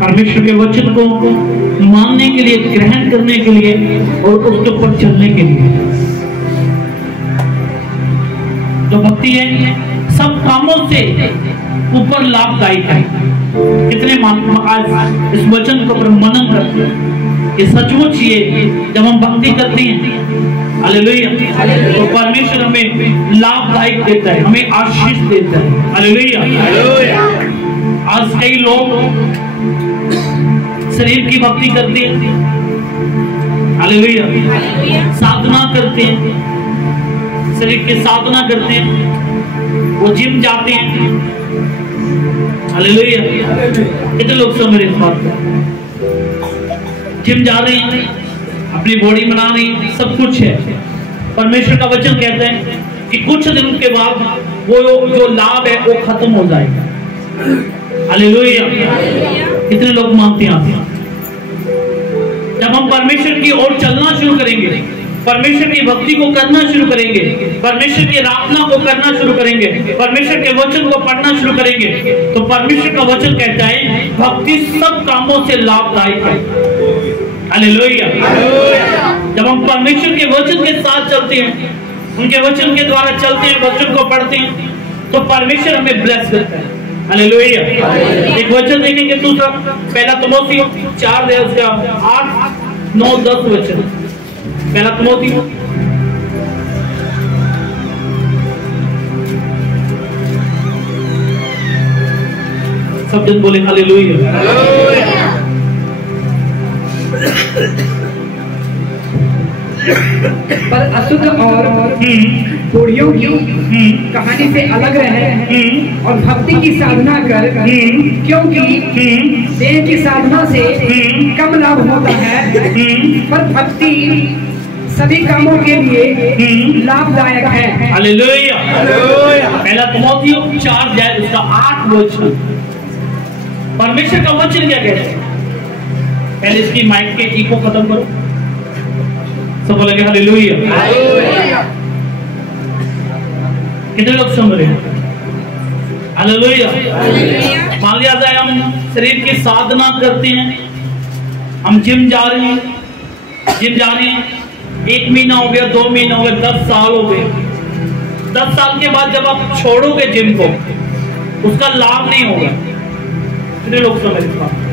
परमेश्वर के वचन को मानने के लिए, ग्रहण करने के लिए और उसके ऊपर चलने के लिए। जो भक्ति है सब कामों से ऊपर लाभदायक है। कितने आज इस वचन को ऊपर मनन करते हैं कि सचमुच ये जब हम भक्ति करते हैं हालेलुया तो परमेश्वर हमें लाभदायक देता है, हमें आशीष देता है। हालेलुया। आज कई लोग शरीर की भक्ति करते हैं, हालेलुया, साधना करते हैं, शरीर की साधना करते हैं, वो जिम जाते हैं, हालेलुया। कितने लोग समझ रहे इस बात को? जिम जा रहे हैं, अपनी बॉडी बना रहे हैं, सब कुछ है। परमेश्वर का वचन कहता है कि कुछ दिनों के बाद वो जो लाभ है वो खत्म हो जाएगा। हालेलुया। कितने लोग मानते हैं? जब हम परमेश्वर की ओर चलना शुरू करेंगे, परमेश्वर की भक्ति को करना शुरू करेंगे, परमेश्वर की आराधना को करना शुरू करेंगे, परमेश्वर के वचन को पढ़ना शुरू करेंगे, तो परमेश्वर का वचन कहता है भक्ति सब कामों से लाभदायक है। हालेलुया। जब हम परमेश्वर के वचन के साथ चलते हैं, उनके वचन के द्वारा चलते हैं, वचन को पढ़ते हैं, तो परमेश्वर हमें ब्लेस करता है। हालेलुया। एक वचन देखेंगे दूसरा, पहला तिमोथी 4:8, 9, 10 वचन। पहला तिमोथी सब जन बोले हालेलुया। पर अशुद्ध और बूढ़ियों की कहानी से अलग रहे और भक्ति की साधना कर, क्योंकि देह की साधना से कम लाभ होता है, पर भक्ति सभी कामों के लिए लाभदायक है। हालेलुया। पहला तिमोथी 4:8 वचन। परमेश्वर का वचन क्या कहता है? पहले इसकी माइक के इको खत्म करो, सब बोलेंगे हालेलुया। कितने लोग सुन रहे हैं? हालेलुया। मान लिया जाए हम शरीर की साधना करते हैं, हम जिम जा रहे हैं, 1 महीना हो गया, 2 महीना हो गया, 10 साल हो गए। 10 साल के बाद जब आप छोड़ोगे जिम को, उसका लाभ नहीं होगा। कितने लोग समझ रहे हैं?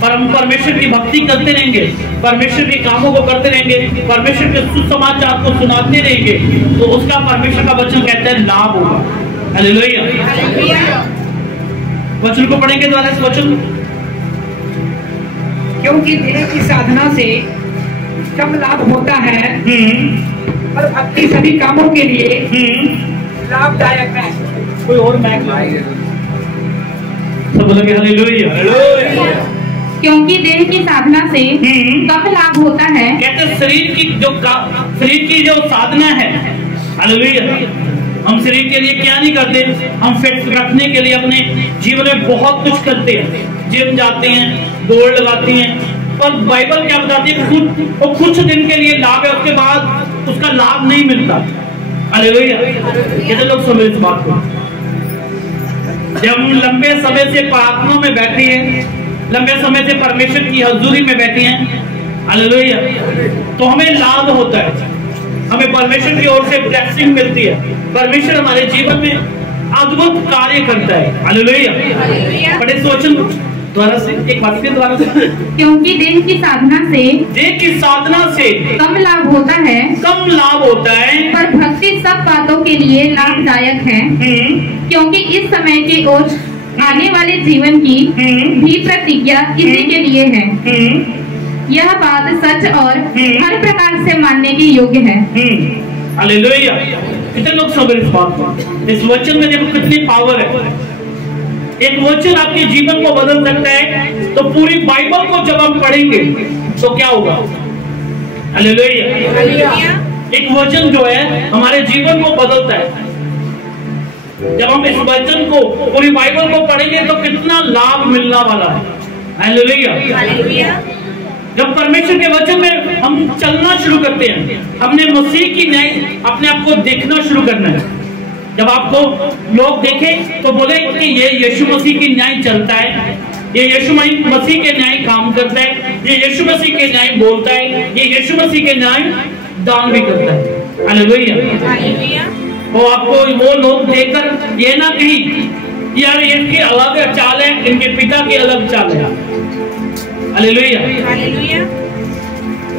पर हम परमेश्वर की भक्ति करते रहेंगे, परमेश्वर के कामों को करते रहेंगे, परमेश्वर के सुसमाचार को सुनाते रहेंगे, तो उसका परमेश्वर का वचन कहता है लाभ होगा। हालेलुया। वचन को पढ़ेंगे द्वारा इस वचन, क्योंकि देह की साधना से कम लाभ होता है, पर भक्ति सभी कामों के लिए लाभदायक है। कोई और मैक सब बोलेंगे हालेलुया। क्योंकि देह की साधना से कम लाभ होता है। कहते शरीर की जो साधना है, हालेलुया, हम शरीर के लिए क्या नहीं करते, हम फिट रखने के लिए अपने जीवन में बहुत कुछ करते हैं, जिम जाते हैं, दौड़ लगाते हैं, पर बाइबल क्या बताती है वो कुछ दिन के लिए लाभ है, उसके बाद उसका लाभ नहीं मिलता। हालेलुया। कितने लोग समझ इस बात को? जब हम लंबे समय से प्रार्थना में बैठे हैं, लंबे समय से परमेश्वर की हजूरी में बैठे हैं, हालेलुया, तो हमें लाभ होता है, हमें परमेश्वर की ओर से ब्लेसिंग मिलती है, परमेश्वर हमारे जीवन में अद्भुत कार्य करता है। हालेलुया। बड़े वचन द्वारा से एक बात के द्वारा से, क्योंकि देह की साधना से कम लाभ होता है, पर भक्ति सब बातों के लिए लाभदायक है, क्योंकि इस समय की ओर आने वाले जीवन की भी प्रतिज्ञा इसी के लिए है। यह बात सच और हर प्रकार से मानने की योग्य है। हालेलुया। कितने लोग समझ इस बात को? इस वचन में देखो कितनी पावर है। एक वचन आपके जीवन को बदल सकता है। तो पूरी बाइबल को जब हम पढ़ेंगे तो क्या होगा? हालेलुया। एक वचन जो है हमारे जीवन को बदलता है। जब हम इस वचन को, पूरी बाइबल को पढ़ेंगे तो कितना लाभ मिलने वाला है। हालेलुया। जब परमेश्वर के वचन में हम चलना शुरू करते हैं, हमने मसीह की न्याय अपने आप को देखना शुरू करना है। जब आपको लोग देखें तो बोले कि ये यीशु मसीह की न्याय चलता है, ये यीशु मसीह के न्याय काम करता है, ये यीशु मसीह के न्याय बोलता है, ये यीशु मसीह के न्याय दान भी करता है। हालेलुया। तो आपको वो लोग देखकर ये ना कहीं यार इनकी अलग चाल है, इनके पिता की अलग चाल है। हालेलुया।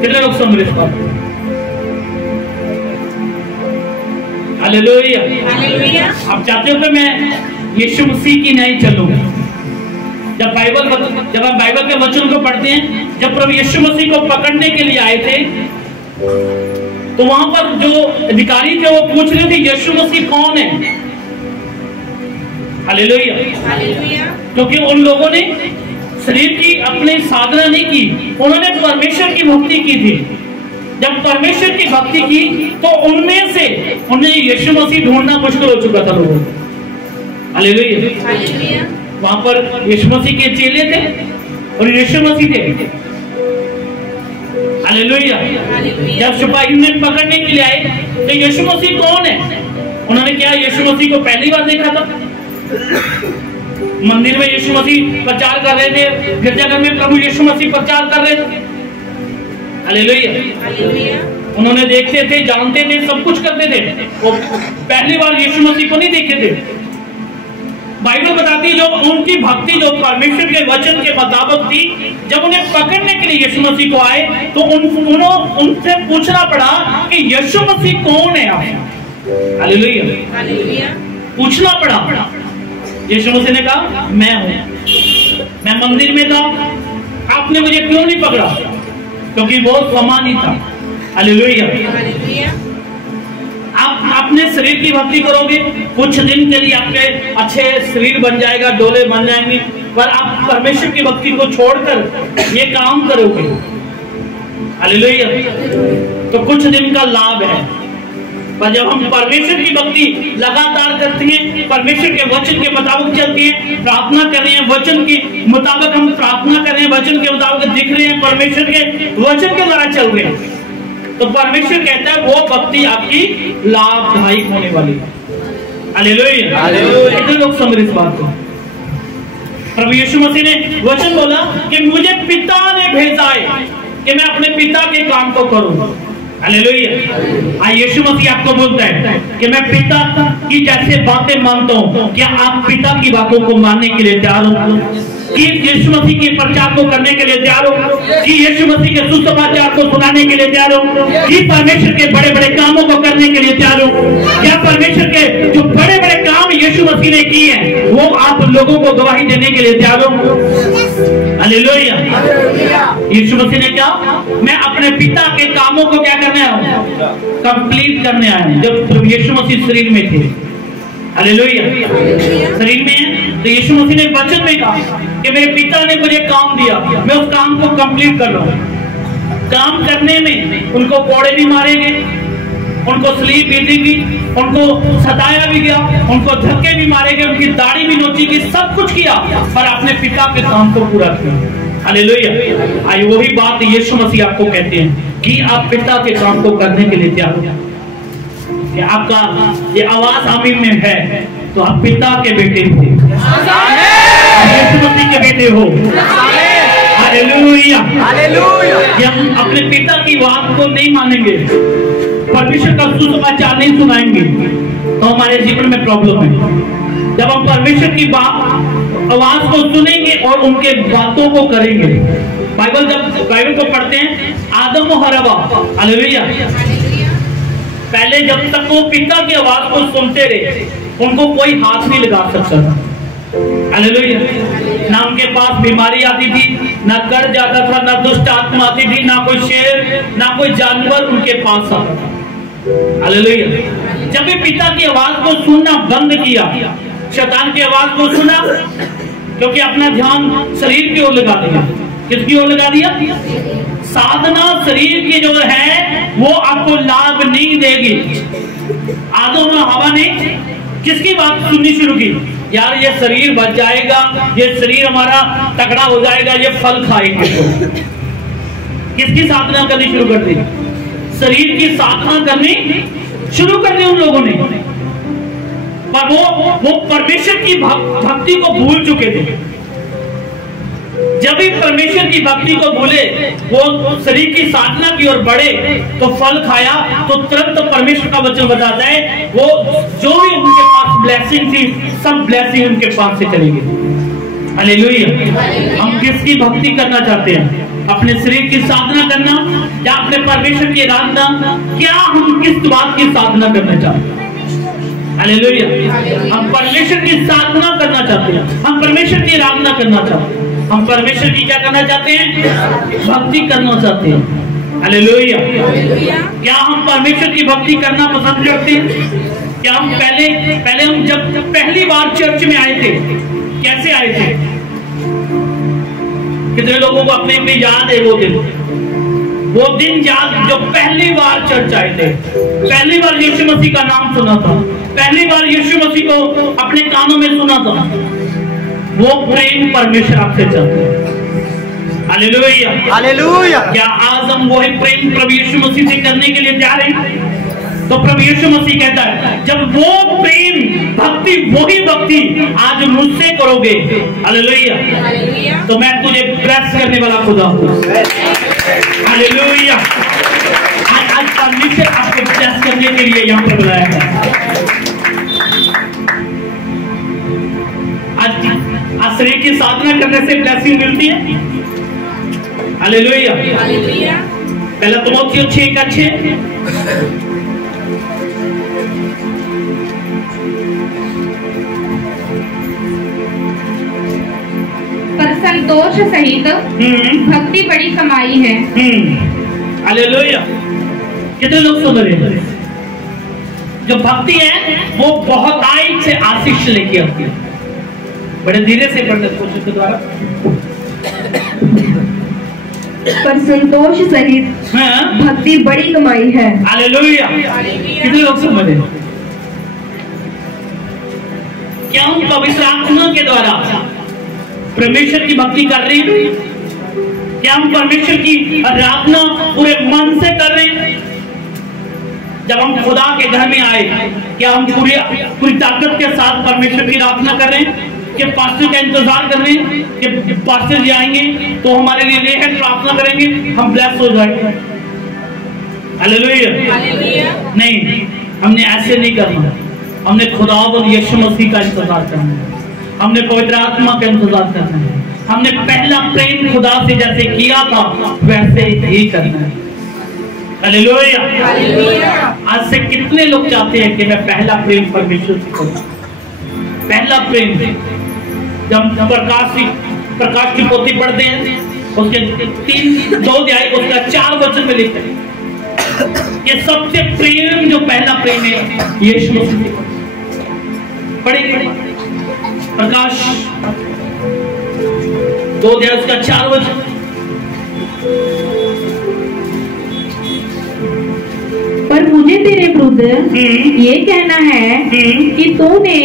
कितने लोग समझ रहे हैं? हालेलुया। आप चाहते हो कि मैं यीशु मसीह की न्याय चलूं? जब हम बाइबल के वचन को पढ़ते हैं, जब प्रभु यीशु मसीह को पकड़ने के लिए आए थे, तो वहां पर जो अधिकारी थे वो पूछ रहे थे यीशु मसीह कौन है। हालेलुया। क्योंकि उन लोगों ने शरीर की अपनी साधना नहीं की, उन्होंने परमेश्वर की भक्ति की थी। जब परमेश्वर की भक्ति की तो उनमें से उन्हें यीशु मसीह ढूंढना मुश्किल हो चुका था लोगों को। हालेलुया। वहां पर यीशु मसीह के चेले थे और यीशु मसीह थे। हालेलुया। जब सिपाही ने पकड़ने के लिए आए तो यीशु मसीह कौन है, उन्होंने क्या यीशु मसीह को पहली बार देखा था? मंदिर में यीशु मसीह प्रचार कर रहे थे, गिरजाघर में प्रभु यीशु मसीह प्रचार कर रहे थे। हालेलुया। उन्होंने देखते थे, जानते थे, सब कुछ करते थे। वो पहली बार यीशु मसीह को नहीं देखे थे। बाइबल बताती है जो उनकी भक्ति जो परमेश्वर के वचन के मुताबिक थी, जब उन्हें पकड़ने के लिए यीशु मसीह को आए तो उनसे पूछना पड़ा कि यीशु मसीह कौन है आप? हालेलुया। पूछना पड़ा। यीशु मसीह ने कहा मैं हूं, मैं मंदिर में था, आपने मुझे क्यों नहीं पकड़ा? क्योंकि वो समान ही था। हालेलुया। आप अपने शरीर की भक्ति करोगे, कुछ दिन के लिए आपके अच्छे शरीर बन जाएगा, डोले बन जाएंगे, पर आप परमेश्वर की भक्ति को छोड़कर ये काम करोगे, हालेलुया, तो कुछ दिन का लाभ है। पर जब हम परमेश्वर की भक्ति लगातार करते हैं, परमेश्वर के वचन के मुताबिक चलते हैं, प्रार्थना कर रहे हैं, वचन के मुताबिक हम प्रार्थना कर रहे हैं, वचन के मुताबिक दिख रहे हैं, परमेश्वर के वचन के द्वारा चल रहे हैं, तो परमेश्वर कहता है वो भक्ति आपकी लाभदायक होने वाली है। हालेलुया। कितने लोग समझ इस बात को? प्रभु यीशु मसीह ने वचन बोला कि मुझे पिता ने भेजा है कि मैं अपने पिता के काम को करूं। हालेलुया। यीशु मसीह आपको बोलता है कि मैं पिता की जैसे बातें मानता हूं, क्या आप पिता की बातों को मानने के लिए तैयार हो? कि यीशु मसीह के प्रचार को करने के लिए तैयार हो? कि यीशु मसीह के सुसमाचार को सुनाने के लिए तैयार हो? कि परमेश्वर के बड़े बड़े कामों को करने के लिए तैयार हो? क्या परमेश्वर के जो बड़े बड़े काम यीशु मसीह ने किए हैं वो आप लोगों को गवाही देने के लिए तैयार हो? हालेलुया। यीशु मसीह ने क्या, मैं अपने पिता के कामों को क्या करने आया हूं? कंप्लीट करने आया हूं। जब यीशु मसीह शरीर में थे, हालेलुया, शरीर में, तो यीशु मसीह ने वचन में कहा कि मेरे पिता ने मुझे काम दिया, मैं उस काम को कंप्लीट कर रहा हूं। काम करने में उनको कोड़े भी मारे गए, उनको स्लीप भी दी गई, उनको सताया भी गया, उनको धक्के भी मारे गए, उनकी दाढ़ी भी नोची गई, सब कुछ किया, पर अपने पिता के काम को पूरा किया। हालेलुया। आई वही बात यीशु मसीह आपको कहते हैं कि आप पिता के काम को करने के लिए तैयार हो। आपका ये आवाज आमीन में है तो आप पिता के बेटे हो, यीशु मसीह के बेटे हो। हालेलुया। कि हम अपने पिता की बात को नहीं मानेंगे, परमेश्वर का सुसमाचार नहीं सुनाएंगे, तो हमारे जीवन में प्रॉब्लम है। जब हम परमेश्वर की आवाज को सुनेंगे और उनके बातों को करेंगे। जब बाइबल को पढ़ते हैं, आदम और हव्वा, हालेलुया, पहले जब तक वो पिता की आवाज को सुनते रहे, उनको कोई हाथ नहीं लगा सकता था। हालेलुया। ना उनके पास बीमारी आती थी, ना कर्ज जाता था, ना दुष्ट आत्मा आती थी, ना कोई शेर, ना कोई जानवर उनके पास आता था। हालेलुया। जब भी पिता की आवाज को सुनना बंद किया, शैतान की आवाज को सुना, क्योंकि अपना ध्यान शरीर की ओर लगा दिया। किसकी ओर लगा दिया? साधना शरीर की जो है वो आपको लाभ नहीं देगी। आदम और हव्वा ने किसकी बात सुननी शुरू की? यार ये शरीर बच जाएगा, ये शरीर हमारा तगड़ा हो जाएगा, ये फल खाएंगे। किसकी साधना करनी शुरू कर दी? शरीर की साधना करनी शुरू कर दी उन लोगों ने, पर वो परमेश्वर की भक्ति को भूल चुके थे। जब भी परमेश्वर की भक्ति को भूले, वो शरीर की साधना की ओर बढ़े तो फल खाया, तो तुरंत परमेश्वर का वचन बताता है वो जो भी उनके पास ब्लेसिंग थी, सब ब्लेसिंग उनके पास से चली गई। हालेलुया। हम किसकी भक्ति करना चाहते हैं? अपने शरीर की साधना करना या अपने परमेश्वर की आराधना? क्या हम किस बात की साधना करना चाहते हैं? हालेलुया। हम परमेश्वर की साधना करना चाहते हैं, हम परमेश्वर की आराधना करना चाहते हैं, हम परमेश्वर की क्या करना चाहते हैं? भक्ति करना चाहते हैं। हालेलुया। क्या हम परमेश्वर की भक्ति करना पसंद करते हैं? क्या हम पहले हम जब पहली बार चर्च में आए थे, कैसे आए थे? कितने लोगों को अपने अपने याद है वो दिन याद, जो पहली बार चर्च आए थे, पहली बार यीशु मसीह का नाम सुना था, पहली बार यीशु मसीह को अपने कानों में सुना था। वो प्रेम परमेश्वर आपसे चाहते हैं। Hallelujah, hallelujah. क्या आज हम वही प्रेम प्रभु यीशु मसीह से करने के लिए तैयार हैं? तो प्रभु यीशु मसीह कहता है, जब वो प्रेम भक्ति, वही भक्ति आज मुझसे करोगे, हालेलुया, तो मैं तुझे ब्लेस करने वाला खुदा हूं। हालेलुया। आज परमेश्वर आपको ब्लेस करने के लिए यहाँ पर बुलाया है। आज शरीर की साधना करने से ब्लेसिंग मिलती है। हालेलुया। पहला तिमोथेयुस 6:6 पर संतोष सहित भक्ति बड़ी कमाई है। हालेलुया। कितने लोग सुन रहे हैं? जो भक्ति है वो बहुत आई से आशीष लेके आती है। बड़े धीरे से पढ़ने की कोशिश के द्वारा। पर संतोष सहित भक्ति बड़ी कमाई है। हालेलुया। कितने लोग सुन रहे हैं? क्या हम पवित्र आत्मा के द्वारा परमेश्वर की भक्ति कर रहे हैं? क्या हम परमेश्वर की आराधना पूरे मन से कर रहे हैं? जब हम खुदा के घर में आए, क्या हम पूरी ताकत के साथ परमेश्वर की आराधना कर रहे हैं? कि पास्टर का इंतजार कर रहे हैं कि पास्टर जी आएंगे तो हमारे लिए है प्रार्थना करेंगे, हम ब्लेस हो जाएंगे? हालेलुया। नहीं, हमने ऐसे नहीं करना। हमने खुदा और यीशु मसीह का इंतजार करना है, हमने पवित्र आत्मा का इंतजार करना है, हमने पहला प्रेम खुदा से जैसे किया था वैसे ही करना है। हालेलुया। आज से कितने लोग चाहते हैं कि मैं पहला प्रेम परमेश्वर से करूं? पहला प्रेम। जब प्रकाश की पोथी पढ़ते हैं, उसके 2 अध्याय उसका 4 वचन में लिखते हैं कि सबसे प्रेम जो पहला प्रेम है यीशु मसीह। पढ़े प्रकाश 2 अध्याय उसका 4 वचन। पर मुझे तेरे विरुद्ध ये कहना है कि तूने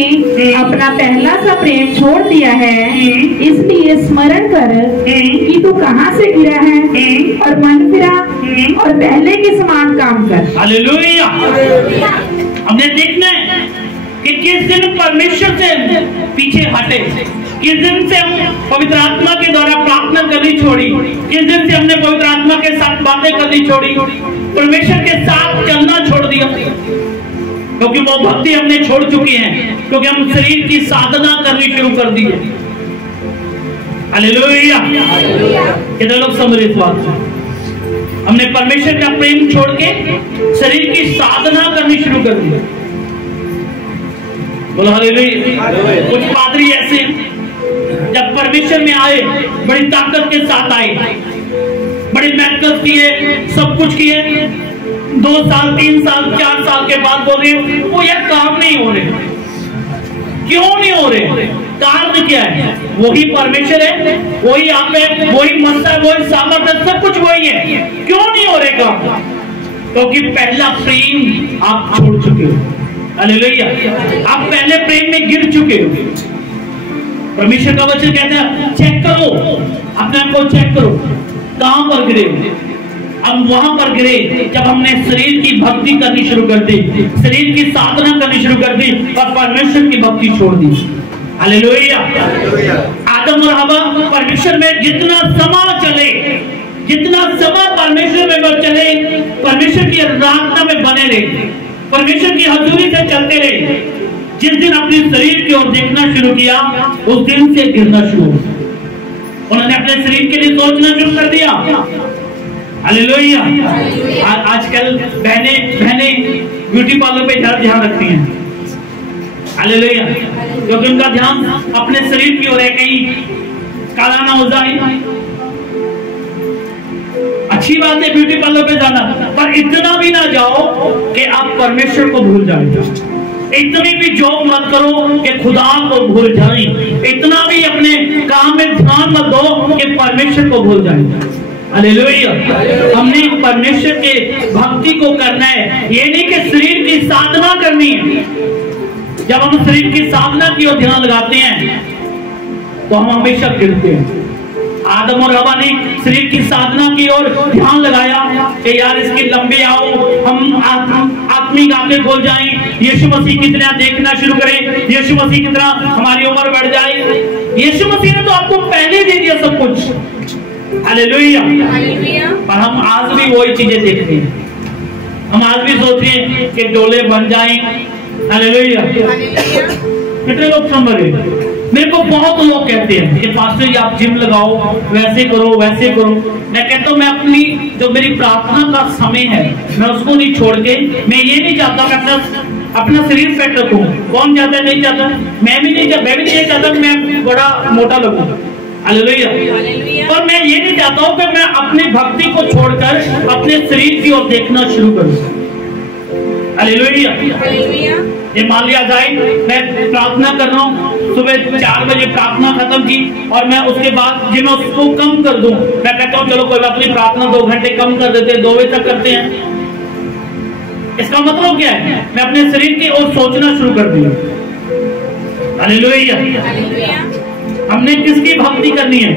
अपना पहला सा प्रेम छोड़ दिया है। इसलिए स्मरण कर कि तू कहाँ से गिरा है और मन फिरा और पहले के समान काम कर। हालेलुया। हमने देखना है कि किस दिन परमेश्वर से पीछे हटे, किस दिन से हम पवित्र आत्मा के द्वारा प्रार्थना करनी छोड़ी, किस दिन से हमने पवित्र आत्मा के साथ बातें करनी छोड़ी, परमेश्वर के साथ चलना छोड़ दिया, क्योंकि वो भक्ति हमने छोड़ चुकी है, क्योंकि हम शरीर की साधना करनी शुरू कर दी है। हालेलुया। कितने लोग समझ रहे इस बात को? हमने परमेश्वर का प्रेम छोड़ के शरीर की साधना करनी शुरू कर दी। बोलो हालेलुया। कुछ पादरी ऐसे जब परमेश्वर में आए बड़ी ताकत के साथ आए, बड़ी मेहनत किए, सब कुछ किए, 2 साल 3 साल 4 साल के बाद बोले वो यार काम नहीं हो रहे। क्यों नहीं हो रहे? कारण क्या है? वही परमेश्वर है, वही आप है, वही मस्त है, वही सामर्थ्य, सब कुछ वही है। क्यों नहीं हो रहे काम? क्योंकि पहला प्रेम आप छोड़ चुके हो। हालेलुया। आप पहले प्रेम में गिर चुके हो। परमेश्वर का वचन कहता है चेक करो, अपने आप को चेक करो कहां पर गिरे। हम वहां पर गिरे जब हमने शरीर की भक्ति करनी शुरू कर दी, शरीर की साधना करनी शुरू कर दी और परमेश्वर की भक्ति छोड़ दी। हालेलुया। आदम और हवा परमेश्वर में जितना समय चले, जितना समय परमेश्वर में वो चले, परमेश्वर की आराधना में बने रहे, परमेश्वर की हजूरी से चलते रहे, जिस दिन अपने शरीर की ओर देखना शुरू किया उस दिन से गिरना शुरू हुआ। उन्होंने अपने शरीर के लिए सोचना शुरू कर दिया। हालेलुया। आजकल बहने ब्यूटी पार्लर पे ज्यादा ध्यान रखती हैं। हालेलुया। क्योंकि उनका ध्यान अपने शरीर की ओर है, कहीं काला ना हो जाए। अच्छी बात है ब्यूटी पार्लर पे जाना, पर इतना भी ना जाओ कि आप परमेश्वर को भूल जाए। इतनी भी जॉब मत करो कि खुदा को भूल जाए। इतना भी अपने काम में ध्यान मत दो कि परमेश्वर को भूल जाए। हालेलुया। हमने परमेश्वर के भक्ति को करना है, ये नहीं कि शरीर की साधना करनी है। जब हम शरीर की साधना की ओर ध्यान लगाते हैं तो हम हमेशा गिरते हैं। आदम और हवा ने शरीर की साधना की ओर ध्यान लगाया कि यार इसकी लंबे आओ, हम आत्मिक आंखें खोल जाएं, यीशु मसीह की तरह देखना शुरू करें, यीशु मसीह की तरह हमारी उम्र बढ़ जाए। यीशु मसीह ने तो आपको पहले दे दिया सब कुछ। हालेलुया। पर हम आज भी वही चीजें देखते हैं। हम आज भी सोच रहे हैं कि डोले बन जाएं। हालेलुया। कितने लोग समझ रहे? मेरे को बहुत लोग कहते हैं कि पास्टर जी आप जिम लगाओ, वैसे करो वैसे करो। मैं कहता हूँ मैं अपनी जो मेरी प्रार्थना का समय है मैं उसको नहीं छोड़ के, मैं ये नहीं चाहता मैं अपना शरीर फिट रखूं। कौन चाहता है? नहीं चाहता। मैं भी नहीं चाहता मैं बड़ा मोटा लगूं। हालेलुया। और मैं ये नहीं चाहता हूँ कि मैं अपनी भक्ति को छोड़कर अपने शरीर की ओर देखना शुरू करूं। हालेलुया। ये मान लिया जाए मैं प्रार्थना कर रहा हूँ, सुबह 4 बजे प्रार्थना खत्म की और मैं उसके बाद जो मैं उसको कम कर दूं, मैं कहता हूँ चलो कोई बात नहीं, प्रार्थना 2 घंटे कम कर देते हैं, 2 बजे तक करते हैं। इसका मतलब क्या है? मैं अपने शरीर की ओर सोचना शुरू कर दिया। हालेलुया। हमने किसकी भक्ति करनी है?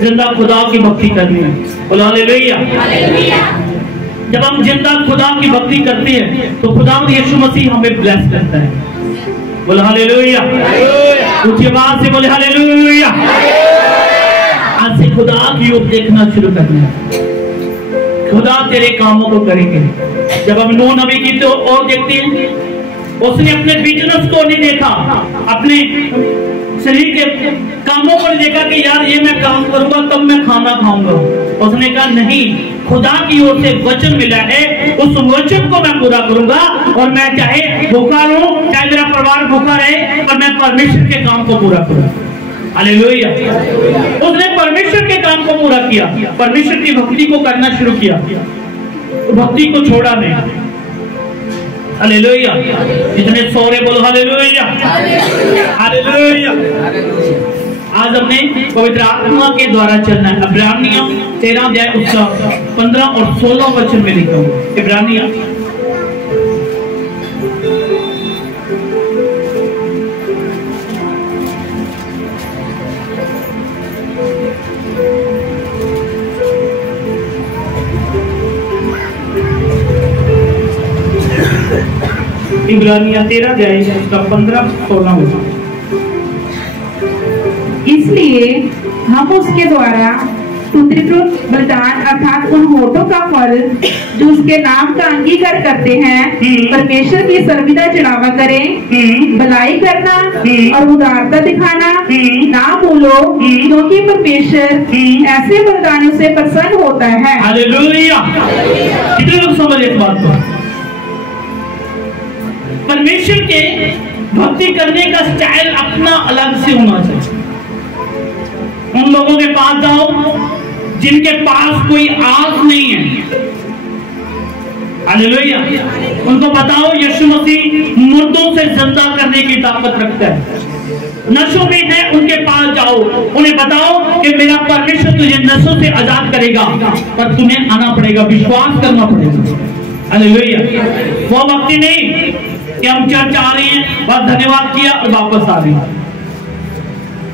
जिंदा खुदा की भक्ति करनी है। बोलो हालेलुया। जब हम जिंदा खुदा की भक्ति करते हैं तो खुदा यीशु मसीह हमें ब्लेस करता है। बोलो हालेलुया। ऊंची आवाज से बोले हालेलुया। आज से खुदा की ओर देखना शुरू करना है। खुदा तेरे कामों को करेंगे। जब हम नूह नबी की तो और देखते हैं, उसने अपने बिजनेस को नहीं देखा, अपने शरीर के कामों पर देखा कि यार ये मैं काम करूंगा तब मैं खाना खाऊंगा। उसने कहा नहीं, खुदा की ओर से वचन मिला है, उस वचन को मैं पूरा करूंगा और मैं चाहे भूखा रहूं, चाहे मेरा परिवार भूखा रहे, पर मैं परमेश्वर के काम को पूरा करूंगा। हालेलुया। उसने परमेश्वर के काम को पूरा किया, परमेश्वर की भक्ति को करना शुरू किया, भक्ति को छोड़ा नहीं। हालेलुया। जितने सौरे बोलो हालेलुया। हालेलुया। आज हमने पवित्र आत्मा के द्वारा चलना है। इब्रानियों 13 अध्याय उसका 15 और 16 वचन में लिखा हुआ। इब्रानियों इब्रानियों 13 अध्याय उसका 15-16 वचन। इसलिए हम उसके द्वारा स्तुतिपूर्ण बलिदान अर्थात उन होठों का फल जो उसके नाम का अंगीकार करते हैं परमेश्वर की सर्वदा चढ़ावा करें। भलाई करना और उदारता दिखाना ना भूलो, क्योंकि परमेश्वर ऐसे बलिदानों से प्रसन्न होता है। हालेलुया। कितने लोग समझ इस बात को? परमेश्वर के भक्ति करने का स्टाइल अपना अलग से होना चाहिए। उन लोगों के पास जाओ जिनके पास कोई आस नहीं है। हालेलुया। उनको बताओ यीशु मसीह मुर्दों से जिंदा करने की ताकत रखता है। नशों में है, उनके पास जाओ, उन्हें बताओ कि मेरा परमेश्वर तुझे नशों से आजाद करेगा, पर तुम्हें आना पड़ेगा, विश्वास करना पड़ेगा। हालेलुया। वो भक्ति नहीं कि हम चर्च आ रहे हैं और धन्यवाद किया और वापस आ रहे हैं।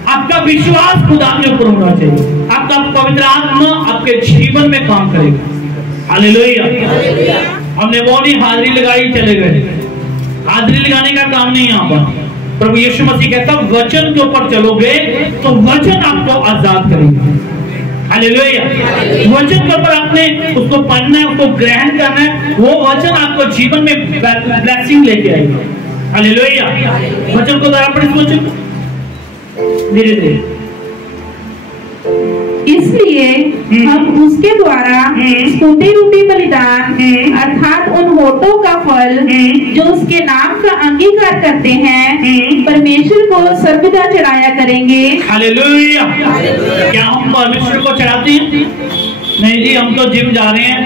आपका विश्वास खुदा के ऊपर होना चाहिए। आपका पवित्र आत्मा आपके जीवन में काम करेगा। हालेलुया। हमने वो नहीं हाजिरी लगाई चले गए। हाजिरी लगाने का काम नहीं यहाँ पर। प्रभु यीशु मसीह कहता वचन के ऊपर चलोगे तो वचन आपको आजाद करेगा। हालेलुया। वचन के ऊपर आपने उसको पढ़ना है, उसको ग्रहण करना है, वो वचन आपको जीवन में ब्लेसिंग लेके आएगा। हालेलुया। वचन को द्वारा पढ़े, सोचो धीरे धीरे। इसलिए हम उसके द्वारा स्तुति रूपी बलिदान अर्थात उन होठों का फल जो उसके नाम का अंगीकार करते हैं परमेश्वर को सर्वदा चढ़ाया करेंगे। हालेलुया। क्या हम परमेश्वर को चढ़ाते हैं? नहीं जी, हम तो जिम जा रहे हैं,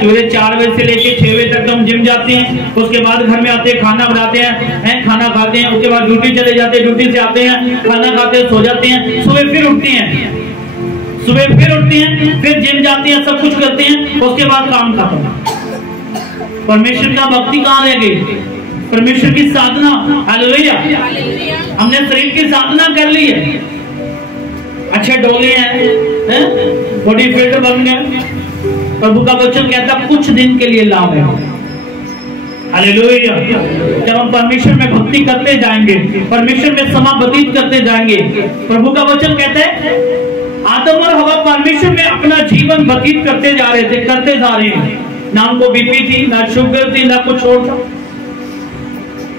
सुबह 4 बजे से लेके 6 बजे तक हम जिम जाते हैं, उसके बाद घर में आते हैं, खाना बनाते हैं, खाना खाते हैं, उसके बाद ड्यूटी चले जाते हैं, ड्यूटी से आते हैं, खाना खाते हैं, सो जाते हैं, सुबह फिर उठते हैं, फिर जिम जाते हैं, सब कुछ करते हैं, उसके बाद काम खत्म। परमेश्वर का भक्ति कहाँ रह गई? परमेश्वर की साधना। हालेलुया। हमने शरीर की साधना कर ली है, अच्छे डोले हैं, बॉडी फिट बन गए। प्रभु का वचन कहता कुछ दिन के लिए लाभ है। हालेलुया। जब हम परमेश्वर में भक्ति करते जाएंगे, परमेश्वर में समय व्यतीत करते जाएंगे, प्रभु का वचन कहता है आदम और हवा परमेश्वर में अपना जीवन व्यतीत करते जा रहे थे, करते जा रहे हैं। ना उनको बीपी थी, ना शुगर थी, ना कुछ और था।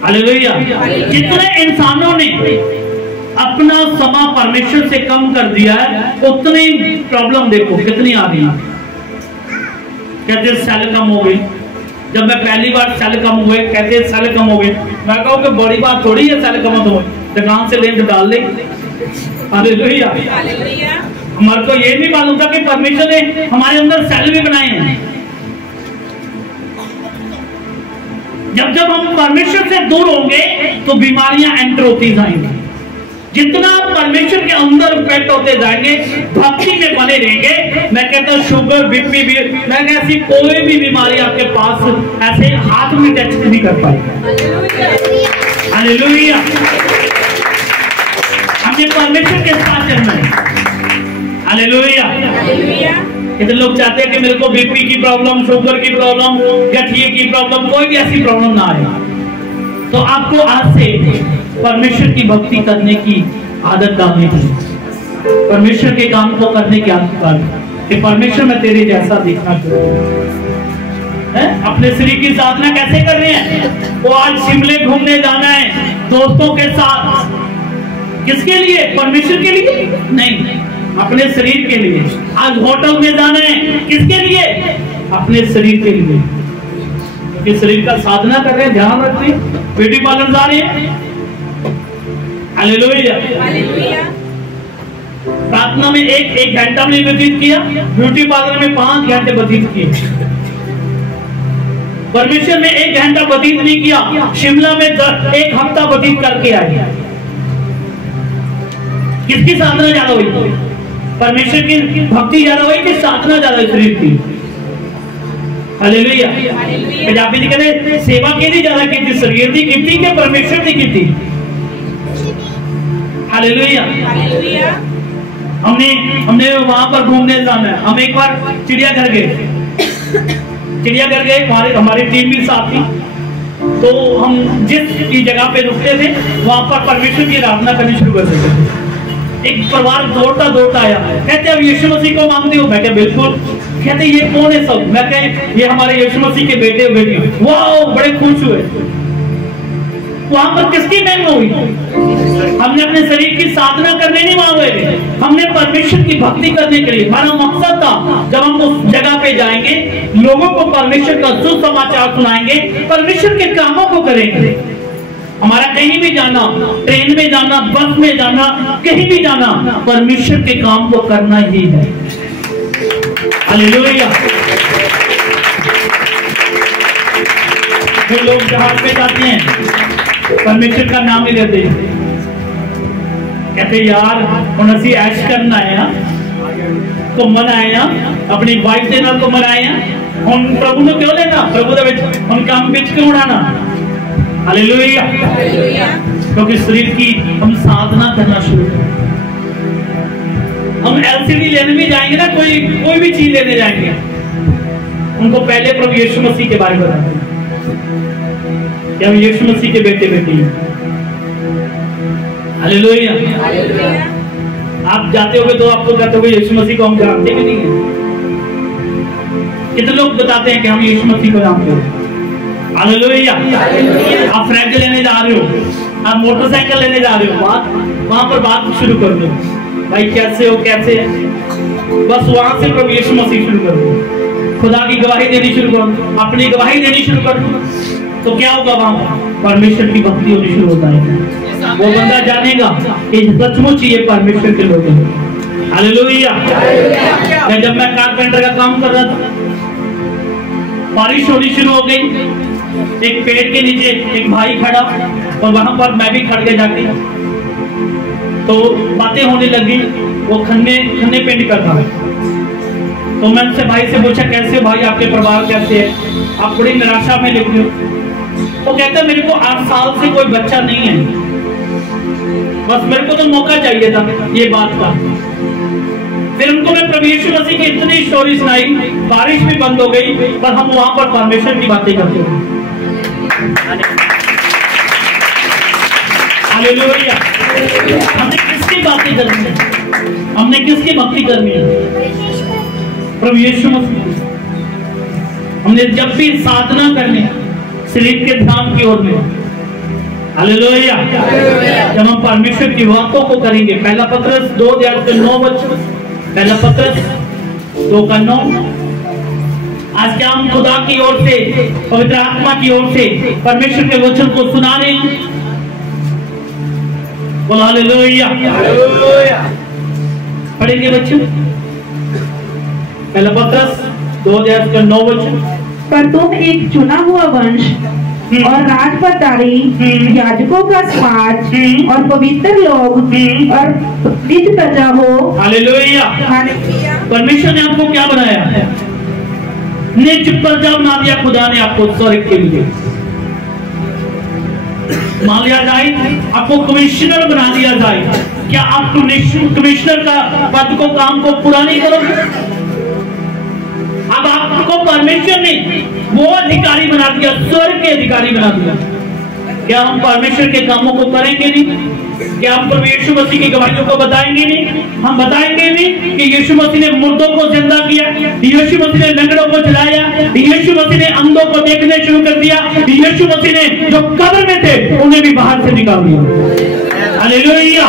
हालेलुया। जितने इंसानों ने अपना समय परमेश्वर से कम कर दिया है, उतनी प्रॉब्लम देखो कितनी आ रही है। कहते सेल कम हो गई। जब मैं पहली बार सेल कम हुए, कहते सेल कम हो गए, मैं कहूँ कि बड़ी बात थोड़ी है सेल कम हो, दुकान से लेंगे डाल ले। हालेलुया। हमारे को ये नहीं मालूम था कि परमेश्वर ने हमारे अंदर सेल भी बनाए हैं। जब जब हम परमेश्वर से दूर होंगे तो बीमारियां एंटर होती जाएंगी। जितना परमेश्वर के अंदर पेट होते जाएंगे, भक्ति में बने रहेंगे, मैं कहता हूँ शुगर बीपी भी, मैं ऐसी कोई भी बीमारी आपके पास ऐसे हाथ में टच नहीं कर पाएगी। हालेलुया। हमें परमेश्वर के साथ चलना है। हालेलुया। कितने लोग चाहते हैं कि मेरे को बीपी की प्रॉब्लम, शुगर की प्रॉब्लम, गठिए की प्रॉब्लम, कोई भी ऐसी प्रॉब्लम ना आए। तो आपको आज से परमेश्वर की भक्ति करने की आदत डालनी चाहिए, परमेश्वर के काम को करने की आदत डालनी कि परमेश्वर में तेरे जैसा दिखना है। अपने शरीर की साधना कैसे कर रहे हैं? वो आज शिमले घूमने जाना है दोस्तों के साथ, किसके लिए? परमेश्वर के लिए नहीं, अपने शरीर के लिए। आज होटल में जाना है, किसके लिए? अपने शरीर के लिए। क्योंकि शरीर का साधना कर रहे हैं, ध्यान रखिए। ब्यूटी पार्लर जा रहे हैं, हालेलुया। प्रार्थना में एक घंटा नहीं व्यतीत किया, ब्यूटी पार्लर में 5 घंटे व्यतीत किए। परमेश्वर में 1 घंटा व्यतीत नहीं किया, शिमला में 1 हफ्ता व्यतीत करके आए। किसकी साधना ज्यादा हुई? परमेश्वर की भक्ति ज्यादा हुई कि साधना ज्यादा शरीर की? हालेलुया। पंजाबी जी कहते सेवा किहदी ज्यादा की? शरीर दी की कि परमेश्वर दी की? हालेलुया। हमने वहां पर घूमने जाना है। हम एक बार चिड़ियाघर गए, हमारी टीम भी साथ थी। तो हम जिस जगह पे रुकते थे वहां पर परमेश्वर की आराधना करनी शुरू कर देते थे। एक परिवार दौड़ता आया, कहते अब यीशु मसीह को मांगते हो? मैं क्या बिल्कुल। कहते ये कौन है सब? मैं कह ये हमारे यीशु मसीह के बेटे बेटी। वाह, बड़े खुश हुए। वहां पर किसकी महिमा हुई? हमने अपने शरीर की साधना करने नहीं मांग रहे थे, हमने परमेश्वर की भक्ति करने के लिए। हमारा मकसद था जब हम उस जगह पे जाएंगे, लोगों को परमेश्वर का सुसमाचार सुनाएंगे, परमेश्वर के कामों को करेंगे। हमारा कहीं भी जाना, ट्रेन में जाना, बस में जाना, कहीं भी जाना, परमेश्वर के काम को करना ही है। हालेलुया। जो लोग जहाज पे जाते हैं परमेश्वर का नाम ही लेते हैं, कहते यार हम असी ऐश करना आए, घूमन आए, अपनी वाइफ के नाल घूमन आए, हम प्रभु को क्यों लेना? प्रभु दे विच हम काम विच क्यों आना? हालेलुया। क्योंकि शरीर की हम साधना करना शुरू करें। हम एलसीडी लेने भी जाएंगे ना, कोई भी चीज लेने जाएंगे, उनको पहले प्रभु यीशु मसीह के बारे में बताते हैं कि हम यीशु मसीह के बेटे बेटी हैं। हालेलुया। आप जाते होगे तो आपको कहते होगे यीशु मसीह को हम जानते भी नहीं है। कितने लोग बताते हैं कि हम यीशु मसीह को जानते हो। हालेलुया। आप फ्रिज लेने जा रहे हो, आप मोटरसाइकिल लेने जा रहे हो, वहां पर बात शुरू कर दो, भाई कैसे हो, कैसे है, बस वहां से प्रभु यीशु मसीह शुरू कर दो, खुदा की गवाही देनी शुरू कर दो, अपनी गवाही देनी शुरू कर दो, तो क्या होगा? वहां परमेश्वर की भक्ति होनी शुरू होता है। वो बंदा जानेगा कि सचमुच ये परमेश्वर के लोग हैं। हालेलुया। जब मैं कारपेंटर का काम कर रहा था, बारिश होनी शुरू हो गई, एक पेड़ के नीचे एक भाई खड़ा और वहां पर मैं भी खड़ गया जाके, तो बातें होने लगी। वो खन्ने पेंट करता है, तो मैं उनसे भाई से पूछा कैसे भाई, आपके परिवार कैसे है, आप बड़ी निराशा में लिख रहे हो। वो कहता मेरे को 8 साल से कोई बच्चा नहीं है, बस मेरे को तो मौका चाहिए था ये बात का। फिर उनको मैं प्रभु यीशु मसीह की इतनी स्टोरी सुनाई, बारिश भी बंद हो गई, पर हम वहां पर परमेश्वर की बातें करते हैं। हालेलुया। हमने किसकी बातें करनी है? हमने किसकी भक्ति करनी है? प्रभु यीशु मसीह। हमने जब भी साधना करनी शरीर के ध्यान की ओर में, हालेलुया, जब हम परमेश्वर की बातों को करेंगे। पहला पत्रस 2:9, पहला पत्रस 2:9। आज क्या हम खुदा की ओर से, पवित्र आत्मा की ओर से परमेश्वर के वचन को सुना रहे हैं? बोलो हालेलुया। पढ़ेंगे बच्चों पहला पत्रस 2:9। पर तुम एक चुना हुआ वंश और राजपदारी, याजकों का समाज और पवित्र लोग और निज प्रजा हो। हालेलुया। परमेश्वर ने आपको क्या बनाया? निज प्रजा बना दिया खुदा ने आपको स्वर्ग के लिए। मान लिया जाए आपको कमिश्नर बना दिया जाए, क्या आप कमिश्नर का पद को, काम को पूरा नहीं करोगे? अब आपको परमेश्वर ने वो अधिकारी बना दिया, स्वर्ग के अधिकारी बना दिया। क्या हम परमेश्वर के कामों को करेंगे नहीं? क्या हम प्रभु यीशु मसीह की गवाहियों को बताएंगे नहीं? हम बताएंगे नहीं कि यीशु मसीह ने मुर्दों को जिंदा किया, यीशु मसीह ने लंगड़ों को चलाया, यीशु मसीह ने अंधों को देखने शुरू कर दिया, यीशु मसीह ने जो कब्र में थे उन्हें भी बाहर से निकाल दिया। हालेलुया।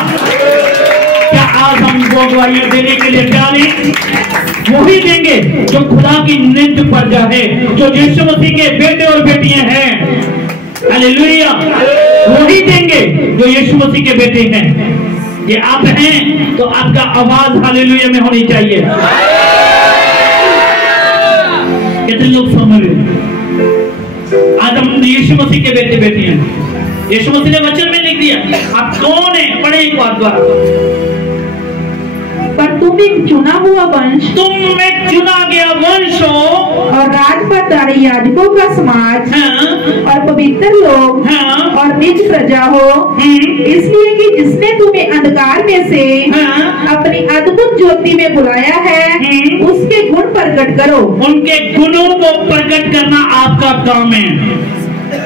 क्या आज हम वो गवाहियां देने के लिए तैयार हैं? वही देंगे जो खुदा की निज प्रजा है, जो यीशु मसीह के बेटे और बेटियां हैं। हालेलुया। वही देंगे जो यीशु मसीह के बेटे हैं। ये आप हैं तो आपका आवाज हालेलुया में होनी चाहिए। कितने लोग समझ रहे? आज हम यीशु मसीह के बेटे बेटी हैं। यीशु मसीह ने वचन में लिख दिया। आप कौन है? पढ़े एक बार द्वारा। पर तुम एक चुना हुआ वंश, तुम एक चुना गया वंश हो और राजपदारी, याजकों का समाज, हाँ, और पवित्र लोग, हाँ, और निज प्रजा हो, इसलिए कि जिसने तुम्हें अंधकार में से हाँ, अपनी अद्भुत ज्योति में बुलाया है, उसके गुण प्रकट करो। उनके गुणों को प्रकट करना आपका काम है।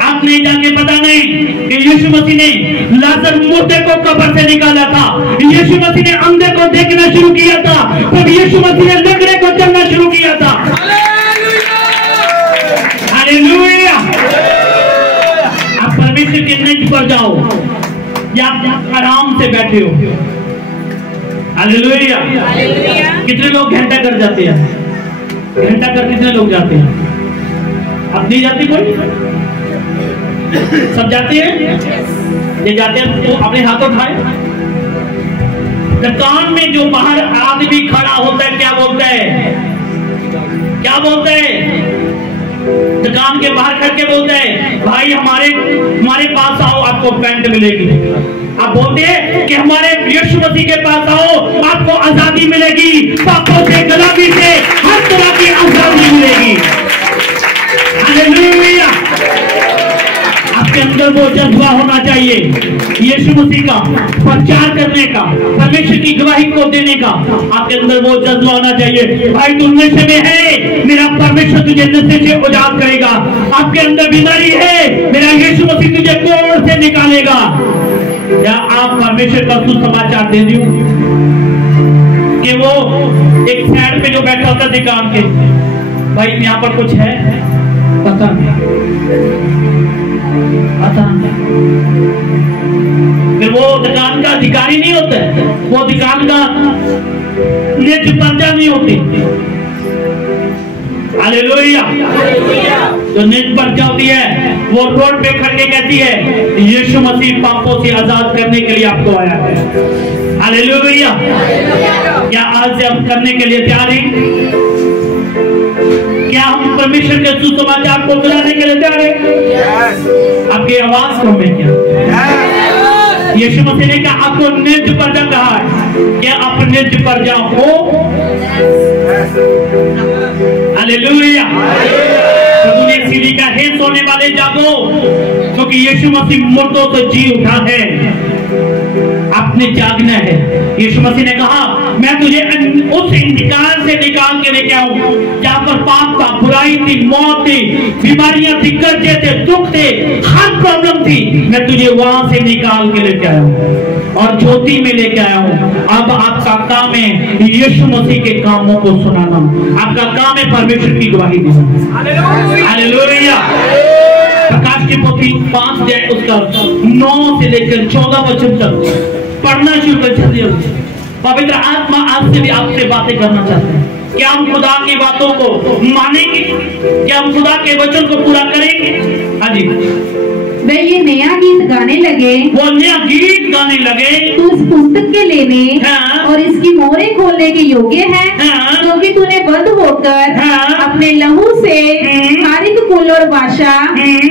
आपने जाके पता नहीं कि यीशु मसीह ने लाजर मुर्दे को कब्र से निकाला था, यीशु मसीह ने अंधे को देखना शुरू किया था, तब यीशु मसीह ने लंगड़े को चलना शुरू किया था। हालेलुया। आप परमेश्वर के निज पर जाओ या आप आराम से बैठे हो। हालेलुया। कितने लोग घंटा कर जाते हैं? घंटा कर कितने लोग जाते हैं? अब नहीं जाते कोई? सब जाते हैं? ये जाते हैं तो अपने हाथ उठाए। दुकान में जो बाहर आदमी खड़ा होता है क्या बोलता है? क्या बोलता है? दुकान के बाहर खड़ के बोलता है भाई हमारे पास आओ, आपको पैंट मिलेगी। आप बोलते हैं कि हमारे यीशु मसीह के पास आओ, आपको आजादी मिलेगी, पापों से, गुलामी से, हर तरह की आजादी मिलेगी। हालेलुया। आपके अंदर वो जज्बा होना चाहिए यीशु मसीह का प्रचार करने का, परमेश्वर की गवाही को देने का। आपके अंदर वो जज्बा होना चाहिए। भाई तू नशे में है, मेरा परमेश्वर तुझे नशे से आजाद करेगा। आपके अंदर बीमारी है, मेरा यीशु मसीह तुझे कोड़ से निकालेगा। या आप परमेश्वर का सुसमाचार दे दूं कि वो एक साइड पे जो बैठा होता दुकान के, भाई यहाँ पर कुछ है, पता नहीं, पता नहीं। फिर वो दुकान का अधिकारी नहीं होता है, वो दुकान का निज प्रजा नहीं होती। हालेलुया। जो निज प्रजा होती है वो रोड पे खड़ के कहती है यीशु मसीह पापों से आजाद करने के लिए आपको आया है। हालेलुया। क्या आज से हम करने के लिए तैयार हैं? क्या हम परमेश्वर के सुसमाचार को बुलाने के लिए तैयार हैं? आपकी आवाज कम है क्या? यीशु मसीह ने कहा आपको निज प्रजा कहा है, क्या आप निज प्रजा हो? हालेलुया। प्रभु ने सीढ़ी का हे सोने वाले जागो, क्योंकि यीशु मसीह मुर्दों से जी उठा है। आपने जागना है। यीशु मसीह ने कहा मैं तुझे उस अंधकार से निकाल के लेके आऊं जहां पर पाप था, बुराई थी, मौत थी, बीमारियां थी, कर्जे थे, दुख थे, हर प्रॉब्लम थी। मैं तुझे वहां से निकाल के लेके आया हूं और ज्योति में लेके आया हूं। अब आपका काम है यीशु मसीह के कामों को सुनाना, आपका काम है परमेश्वर की गवाही देना। हालेलुया। प्रकाश की पोथी 5 अध्याय उसका 9 से लेकर 14 वचन तक पढ़ना शुरू कर सकते। पवित्र आत्मा आज से भी आपसे बातें करना चाहते हैं। क्या हम खुदा की बातों को मानेंगे? क्या हम खुदा के वचन को पूरा करेंगे? हाँ जी। वे ये नया गीत गाने लगे, वो नया गीत गाने लगे, तू इस पुस्तक के लेने हाँ। और इसकी मोहरें खोलने के योग्य है, हाँ। क्योंकि तूने बंद होकर हाँ। अपने लहू से हर एक कुल और भाषा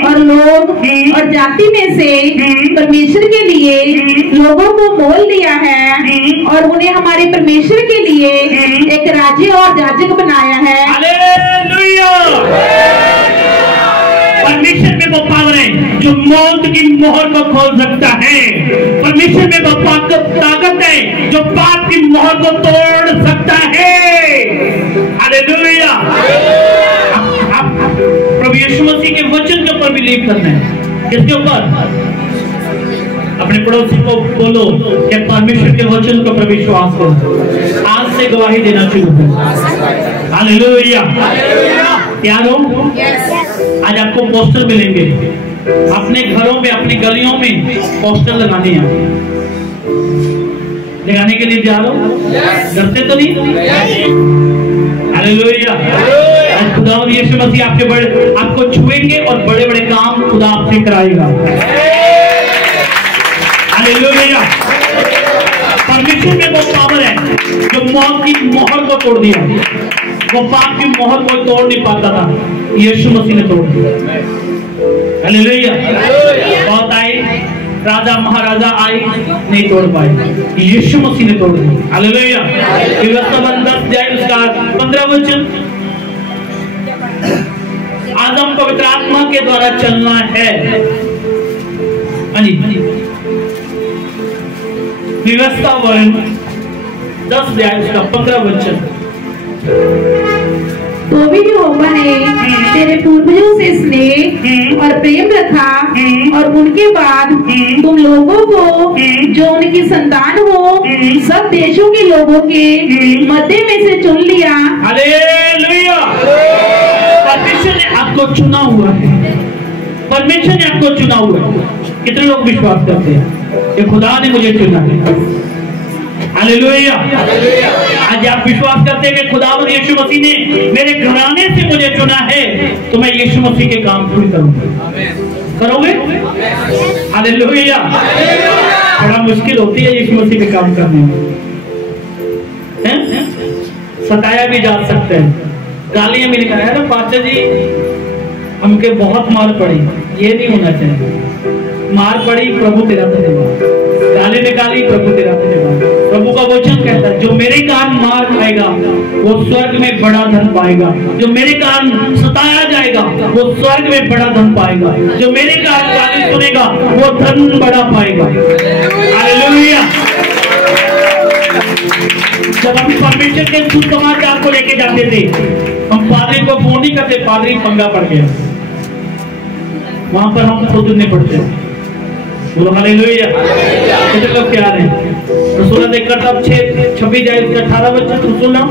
और लोग और जाति में से परमेश्वर के लिए लोगों को मोल लिया है और उन्हें हमारे परमेश्वर के लिए एक राज्य और याजक बनाया है। हालेलुया। परमेश्वर में वो पावर है जो मौत की मोहर को खोल सकता है। परमेश्वर में वो ताकत है जो पाप की मोहर को तोड़ सकता है। हालेलुया। प्रभु यीशु मसीह के वचन के ऊपर बिलीव करना है। किसके ऊपर? अपने पड़ोसी को बोलो कि परमेश्वर के वचन को पर विश्वास करो। आज से गवाही देना शुरू करो। हालेलुया। तैयार हो? आज आपको पोस्टर मिलेंगे, अपने घरों में, अपनी गलियों में पोस्टर लगाने हैं। लगाने के लिए तैयार हो? डरते तो नहीं? हालेलुया। आज खुदा यीशु मसीह आपको छुएंगे और बड़े बड़े काम खुदा आपसे कराएगा। हालेलुया। परमेश्वर में वो पावर है जो मौत की मोहर को तोड़ दिया। वो पाप की मोहर को तोड़ नहीं पाता था, यीशु मसीह ने तोड़ दिया। हालेलुया। बहुत आए, राजा महाराजा आए, नहीं तोड़ पाए, यीशु मसीह ने तोड़ दिया। हालेलुया। उसका 15 वचन, आज हम पवित्र आत्मा के द्वारा चलना है। व्यवस्था वर्ण 10 अध्याय उसका 15 वचन। तो भी यहोवा ने तेरे पूर्वजों से स्नेह और प्रेम रखा और उनके बाद तुम लोगों को जो उनकी संतान हो सब देशों के लोगों के मध्य में से चुन लिया। हालेलुया। परमेश्वर ने आपको चुना हुआ है। परमेश्वर ने आपको चुना हुआ है। कितने लोग विश्वास करते हैं कि खुदा ने मुझे चुना है? हालेलुया। आज आप विश्वास करते हैं कि खुदावंद यीशु मसीह ने मेरे घराने से मुझे चुना है, तो मैं यीशु मसीह के काम पूरे करूंगा। करोगे? हालेलुया। बड़ा मुश्किल होती है यीशु मसीह के काम करने में, सताया भी जा सकता है, गालियां भी निकाला है ना, पास्टर जी हमके बहुत मार पड़ी। ये नहीं होना चाहिए। मार पड़ी, प्रभु तेरा धन्यवाद। गाली निकाली, प्रभु तेरा धन्यवाद। प्रभु का वचन कहता है जो मेरे कारण मार खाएगा वो स्वर्ग में बड़ा धन पाएगा। जो मेरे कारण सताया जाएगा वो स्वर्ग में बड़ा धन पाएगा। जो मेरे कारण गाली सुनेगा वो धन बड़ा पाएगा। हालेलुया। जब हम परमेश्वर के सुसमाचार को लेके जाते थे, हम पादरी को फोन नहीं करते, पादरी पंगा पड़ गया, वहां पर हम खुद नहीं पड़ते। बोलो हालेलुया। कितने लोग तैयार हैं? रसूल देखकर तब 6:26-18 बच्चे तुम सुन लो।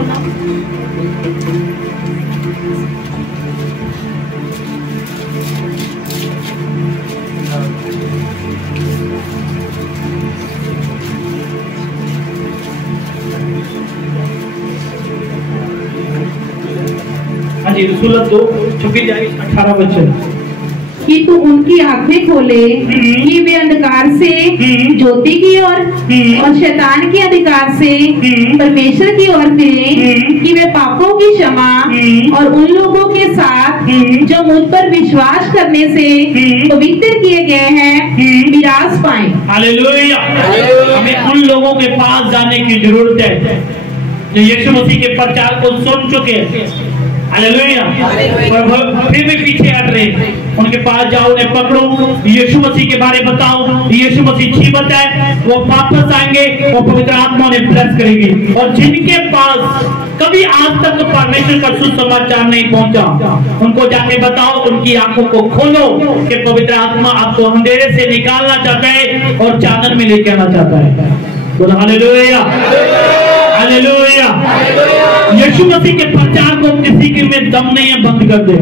हाँ जी, रसूल 2:26-18 बच्चे कि तू उनकी आंखें खोले कि वे अंधकार से ज्योति की ओर और शैतान के अधिकार से परमेश्वर की ओर फिरें, कि वे पापों की क्षमा और उन लोगों के साथ जो मुझ पर विश्वास करने से पवित्र किए गए हैं विराज पाएं। हालेलुया। हमें उन लोगों के पास जाने की जरूरत है जो यीशु मसीह के प्रचार को सुन चुके हैं। हालेलुया। और फिर भी पीछे हट रहे, उनके पास जाओ, उन्हें पकड़ो, यीशु मसीह के बारे में बताओ, यीशु मसीह जीवित है, वो वापस आएंगे, वो पवित्र आत्मा उन्हें ब्लेस करेगी। और जिनके पास कभी आज तक परमेश्वर का सुसमाचार नहीं पहुंचा, उनको जाके बताओ, उनकी आंखों को खोलो कि पवित्र आत्मा आपको अंधेरे से निकालना चाहता है और चानन में लेके आना चाहता है। बोलो हालेलुया, हालेलुया। यीशु मसीह के प्रचार को किसी के में दम नहीं है, बंद कर दे।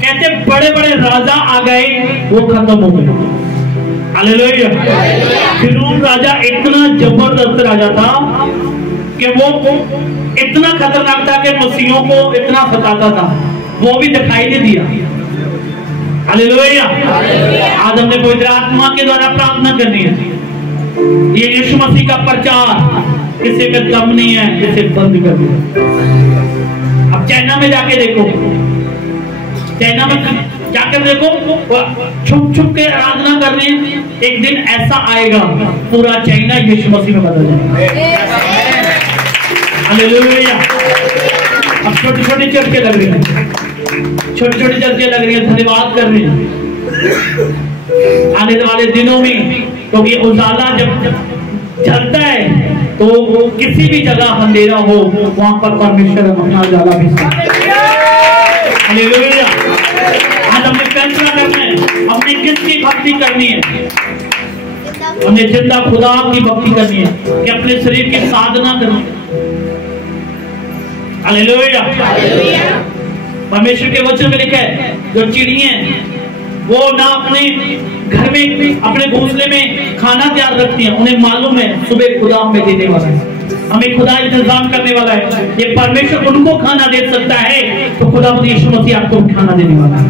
कहते बड़े बड़े राजा आ गए, वो खत्म हो गए। हालेलुया। फिरौन राजा इतना जबरदस्त राजा था कि वो इतना खतरनाक था कि मसीहों को इतना सताता था, वो भी दिखाई नहीं दिया। हालेलुया। आज हमने पवित्र आत्मा के द्वारा प्रार्थना करनी है, ये यीशु मसीह का प्रचार किसी में दम नहीं है, इसे बंद कर दो। अब चाइना में जाके देखो, चाइना में जाकर देखो, छुप छुप के आराधना कर रहे हैं। एक दिन ऐसा आएगा पूरा चाइना यीशु मसीह में बदल जाएगा। हालेलुया। अब छोटी छोटी चर्चे लग रही हैं, छोटी छोटी चर्चे लग रही हैं, धन्यवाद कर रहे हैं। आने वाले दिनों में क्योंकि उजाला जब चलता है तो किसी भी जगह अंधेरा हो, वहां पर परमेश्वर अपना उजाला भी। हालेलुया। आज हमने फैसला करना है, हमने किसकी भक्ति करनी है? हमने जिंदा खुदा की भक्ति करनी है कि अपने शरीर की साधना करनी है। हालेलुया। परमेश्वर के वचन में लिखा है, जो चिड़ियां वो ना अपने घर में अपने घोंसले में खाना तैयार रखती हैं, उन्हें मालूम है सुबह खुदा हमें देने वाला है, हमें खुदा इंतजाम करने वाला है। ये परमेश्वर उनको खाना दे सकता है, तो खुदा यीशु मसीह आपको खाना देने वाला है।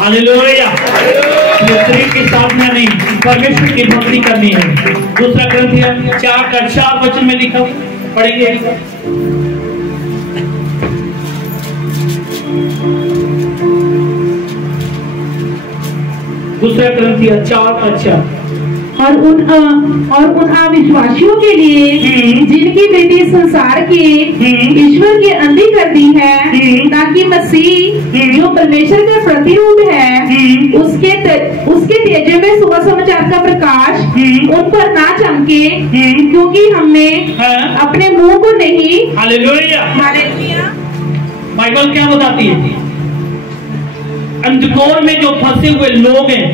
हालेलुया। शरीर की साधना नहीं, परमेश्वर की भक्ति करनी है। दूसरा ग्रंथिया 4:4 वचन में लिखा, पढ़ेंगे। दूसरा ग्रंथिया 4:4। और उन अविश्वासियों के लिए जिनकी बेटी संसार के ईश्वर की अंधी कर दी है, ताकि मसीह जो परमेश्वर का प्रतिरूप है उसके तेज में सुबह समाचार का प्रकाश उन पर ना चमके, क्योंकि हमने अपने मुंह को नहीं। हालेलुया। बाइबल क्या बताती है? अंधकार में जो फंसे हुए लोग हैं,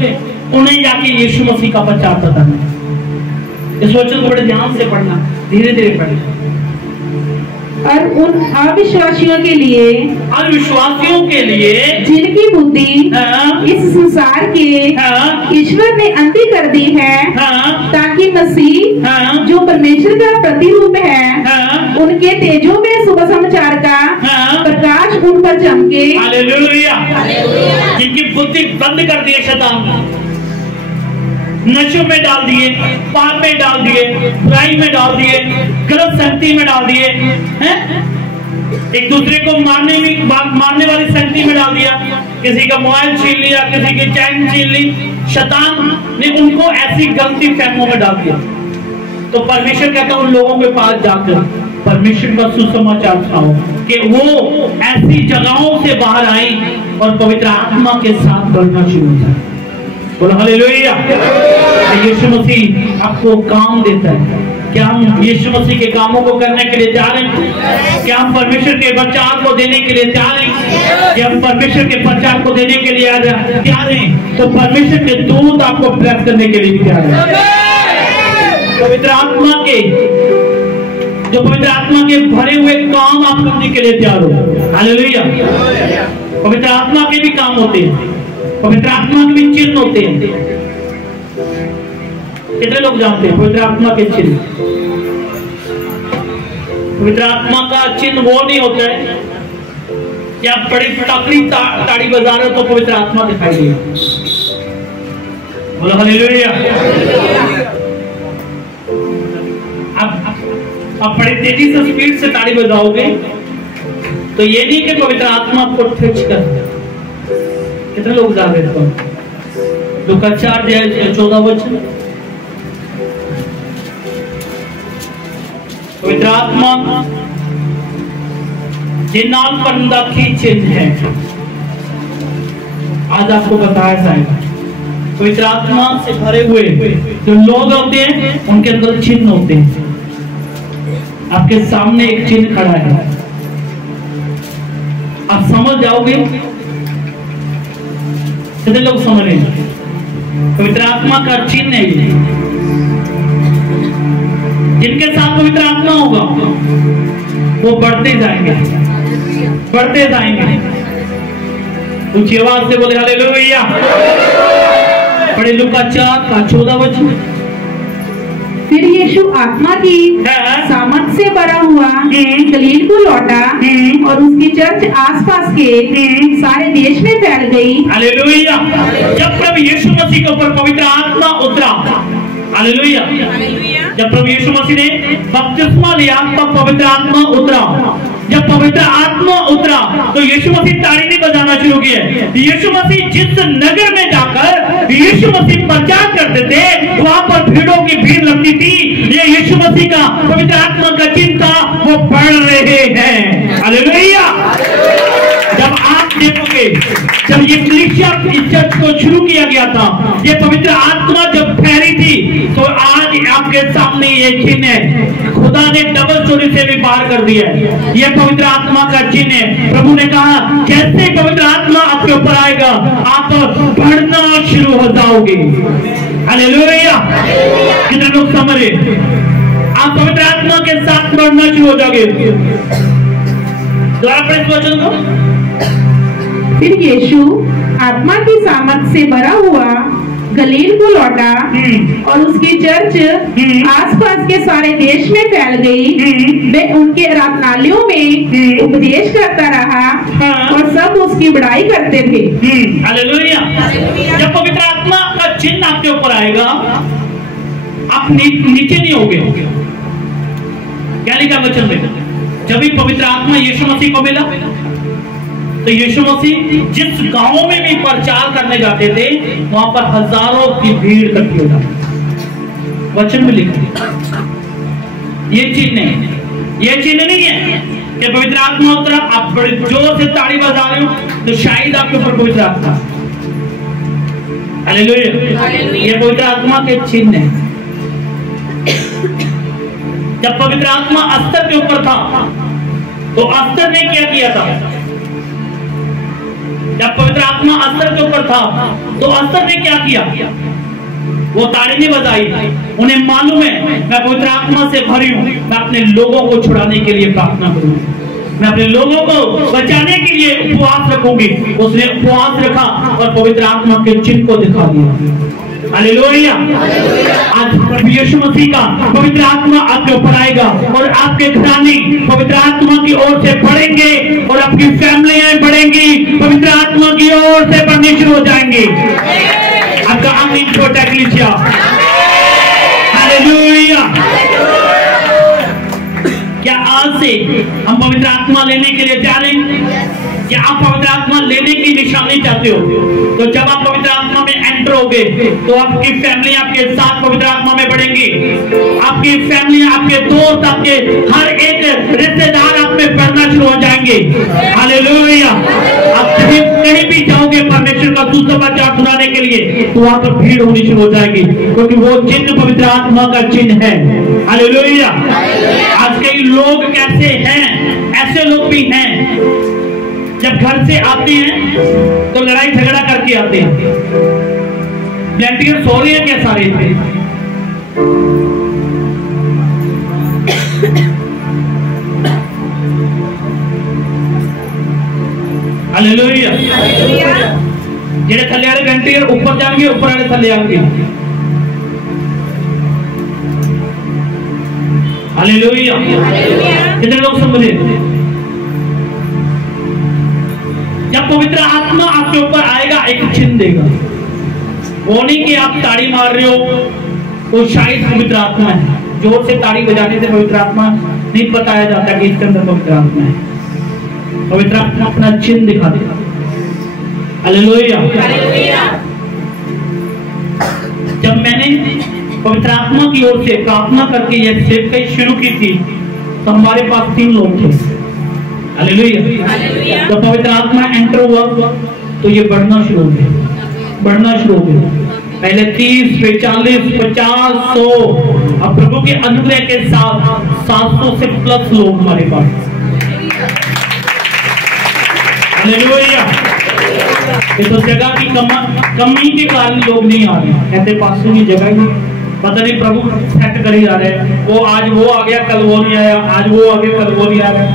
उन्हें जाके यीशु मसीह का प्रचार पता नहीं। इस वचन को बड़े ध्यान से पढ़ना, धीरे धीरे पढ़ना। और उन अविश्वासियों के लिए जिनकी बुद्धि इस संसार के ईश्वर ने अंधी कर दी है, ताकि मसीह जो परमेश्वर का प्रतिरूप है उनके तेजों में सुबह समाचार का प्रकाश उन पर चमके। हालेलुया। जिनकी बुद्धि बंद कर दी है शैतान, नशों में डाल दिए, पाप में डाल दिए, बुराई में डाल दिए, गलत संगति में डाल दिए, हैं? एक दूसरे को मारने वाली संगति में डाल दिया, किसी का मोबाइल छीन लिया, किसी की चैन छीन ली, शैतान ने उनको ऐसी गलती फहमों में डाल दिया। तो परमेश्वर कहता है उन लोगों के पास जाकर परमेश्वर का सुसमाचार सुनाओ कि वो ऐसी जगहों से बाहर आए और पवित्र आत्मा के साथ बढ़ना शुरू हो जाए। बोलो हालेलुया। यीशु मसीह आपको काम देता है, क्या हम यीशु मसीह के कामों को करने के लिए तैयार हैं? क्या हम परमेश्वर के प्रचार को देने के लिए तैयार हैं? क्या हम परमेश्वर के प्रचार को देने के लिए तैयार हैं? तो परमेश्वर के दूत आपको ब्लेस करने के लिए तैयार हैं। पवित्र आत्मा के भरे हुए काम आप करने के लिए तैयार हो। हालेलुया। पवित्र आत्मा के भी काम होते हैं, पवित्र आत्मा के भी चिन्ह होते हैं। कितने लोग जानते हैं पवित्र आत्मा के चिन्ह? पवित्र आत्मा का चिन्ह वो नहीं होता है कि आप बड़ी तकड़ी ताड़ी बजा रहे हो तो पवित्र आत्मा दिखाई देगा। बोलो हालेलुया। आप बड़ी तेजी से स्पीड से ताड़ी बजाओगे तो ये नहीं कि पवित्र आत्मा आपको ठच कर। कितने लोग जा रहे हैं? लूका 4:14 पवित्र आत्मा जिन्नाल परिंदा की चिन्ह है। आज आपको बताया जाएगा पवित्र आत्मा से भरे हुए जो लोग होते हैं उनके अंदर चिन्ह होते हैं। आपके सामने एक चिन्ह खड़ा है, आप समझ जाओगे। कितने लोग समझ रहे हैं? पवित्र आत्मा का चिन्ह है। जिनके साथ पवित्र आत्मा होगा वो बढ़ते जाएंगे, बढ़ते जाएंगे। ऊंची आवाज से बोले हालेलुया। पढ़े लूका 4:14। फिर यीशु आत्मा की सामर्थ से भरा हुआ गलील को लौटा और उसकी चर्च आसपास के सारे देश में फैल गई। हालेलुया। जब प्रभु यीशु मसीह के ऊपर पवित्र आत्मा उतरा, हालेलुया, जब प्रभु यीशु मसीह ने बपतिस्मा लिया तब पवित्र आत्मा उतरा। जब पवित्र आत्मा उतरा तो यीशु मसीह ताड़ी नहीं बजाना शुरू किया। यीशु मसीह जिस नगर में जाकर यीशु मसीह प्रचार करते थे वहां पर भीड़ों की भीड़ लगती थी। ये यीशु मसीह का पवित्र आत्मा का चिन्ह था, वो बढ़ रहे हैं। हालेलुया। जब आप देखोगे जब ये कलीसिया चर्च को शुरू किया गया था, ये पवित्र आत्मा जब फैली थी तो आज आपके सामने ये चिन्ह है। खुदा ने डबल चोरी से भी पार कर दिया है। ये पवित्र आत्मा का चिन्ह है। प्रभु ने कहा जैसे पवित्र आत्मा आपके ऊपर आएगा आप बढ़ना शुरू हो जाओगे। हालेलुया। कितने लोग समझ रहे? आप पवित्र आत्मा के साथ बढ़ना शुरू हो जाओगे। दोबारा पढ़े इस वचन को। फिर यीशु आत्मा की सामर्थ से भरा हुआ गलील को लौटा और उसकी चर्च आसपास के सारे देश में फैल गई। वे उनके आराधनालयों में उपदेश करता रहा और सब उसकी बड़ाई करते थे। हालेलुया। जब पवित्र आत्मा का चिन्ह आपके ऊपर आएगा आप नीचे नहीं होगे। क्या लिखा वचन में? जब भी पवित्र आत्मा यीशु मसीह को मिला तो यीशु मसीह जिस गांव में भी प्रचार करने जाते थे वहां पर हजारों की भीड़ इकट्ठी हो जाती। वचन में लिखा ये चिन्ह नहीं, ये चिन्ह नहीं है कि पवित्र आत्मा उतरा आप बड़े जोर से ताड़ी बजा रहे हो तो शायद आपके ऊपर पवित्र आत्मा। हालेलुया। ये पवित्र आत्मा के चिन्ह है। जब पवित्र आत्मा अस्तर के ऊपर था तो अस्तर ने क्या किया था? जब पवित्र आत्मा अस्तर के ऊपर था तो अस्तर ने क्या किया? वो ताड़ी नहीं बजाई। उन्हें मालूम है मैं पवित्र आत्मा से भरी हूं, मैं अपने लोगों को छुड़ाने के लिए प्रार्थना करूंगी, मैं अपने लोगों को बचाने के लिए उपवास रखूंगी। उसने उपवास रखा और पवित्र आत्मा के चिन्ह को दिखा दिया। हालेलुया। आज प्रभु यीशु मसीह का पवित्र आत्मा आपके ऊपर आएगा और आपके घराने पवित्र आत्मा की ओर से बढ़ेंगे और आपकी फैमिलियां बढ़ेंगी, पवित्र आत्मा की ओर से बढ़ने शुरू हो जाएंगे। आपका आमीन छोटा कलीसिया। हालेलुया। क्या आज से हम पवित्र आत्मा लेने के लिए तैयार हैं? क्या आप पवित्र आत्मा लेने की निशानी चाहते हो? तो जब आप पवित्र आत्मा में एंटर होगे तो आपकी फैमिली आपके साथ पवित्र आत्मा में बढ़ेंगी। आपकी फैमिली, आपके दोस्त, आपके हर एक रिश्तेदार आप में बढ़ना शुरू हो जाएंगे। हालेलुया। आप कहीं भी जाओगे परमेश्वर का सुसमाचार सुनाने के लिए, तो वहां पर भीड़ होनी शुरू हो जाएगी, क्योंकि वो चिन्ह पवित्र आत्मा का चिन्ह है। हालेलुया। आज कई लोग कैसे हैं, ऐसे लोग भी हैं, जब घर से आते हैं तो लड़ाई झगड़ा करके आते हैं। वॉलंटियर सो रहे हैं क्या सारे थे? हालेलुया। जेडे थले वाले वॉलंटियर ऊपर जाएंगे, ऊपर वाले थले आएंगे। हालेलुया। कितने लोग समझे? जब पवित्र आत्मा आपके ऊपर आएगा, एक चिन्ह देगा। वो नहीं कि आप ताड़ी मार रहे हो तो शायद पवित्र आत्मा है। जोर से ताड़ी बजाने से पवित्र आत्मा नहीं बताया जाता कि इसके अंदर पवित्र आत्मा है। पवित्र आत्मा अपना चिन्ह दिखा देगा। हालेलुया। जब मैंने पवित्र आत्मा की ओर से प्रार्थना करके यह सेवकाई शुरू की थी, तो हमारे पास 3 लोग थे। हालेलुया। जब पवित्र आत्मा एंटर हुआ तो ये बढ़ना शुरू हो गया। पहले 30, 40, 50, 100, अब प्रभु के अनुग्रह के साथ 700 से प्लस लोग हमारे पास। हालेलुया। ये तो जगह की कमी के कारण लोग नहीं आ रहे, कहते पास्टर की जगह ही पता नहीं, प्रभु सेट कर ही जा रहे हैं। वो आज वो आ गया, कल वो नहीं आया, आज वो आ गया, कल वो नहीं आ गया।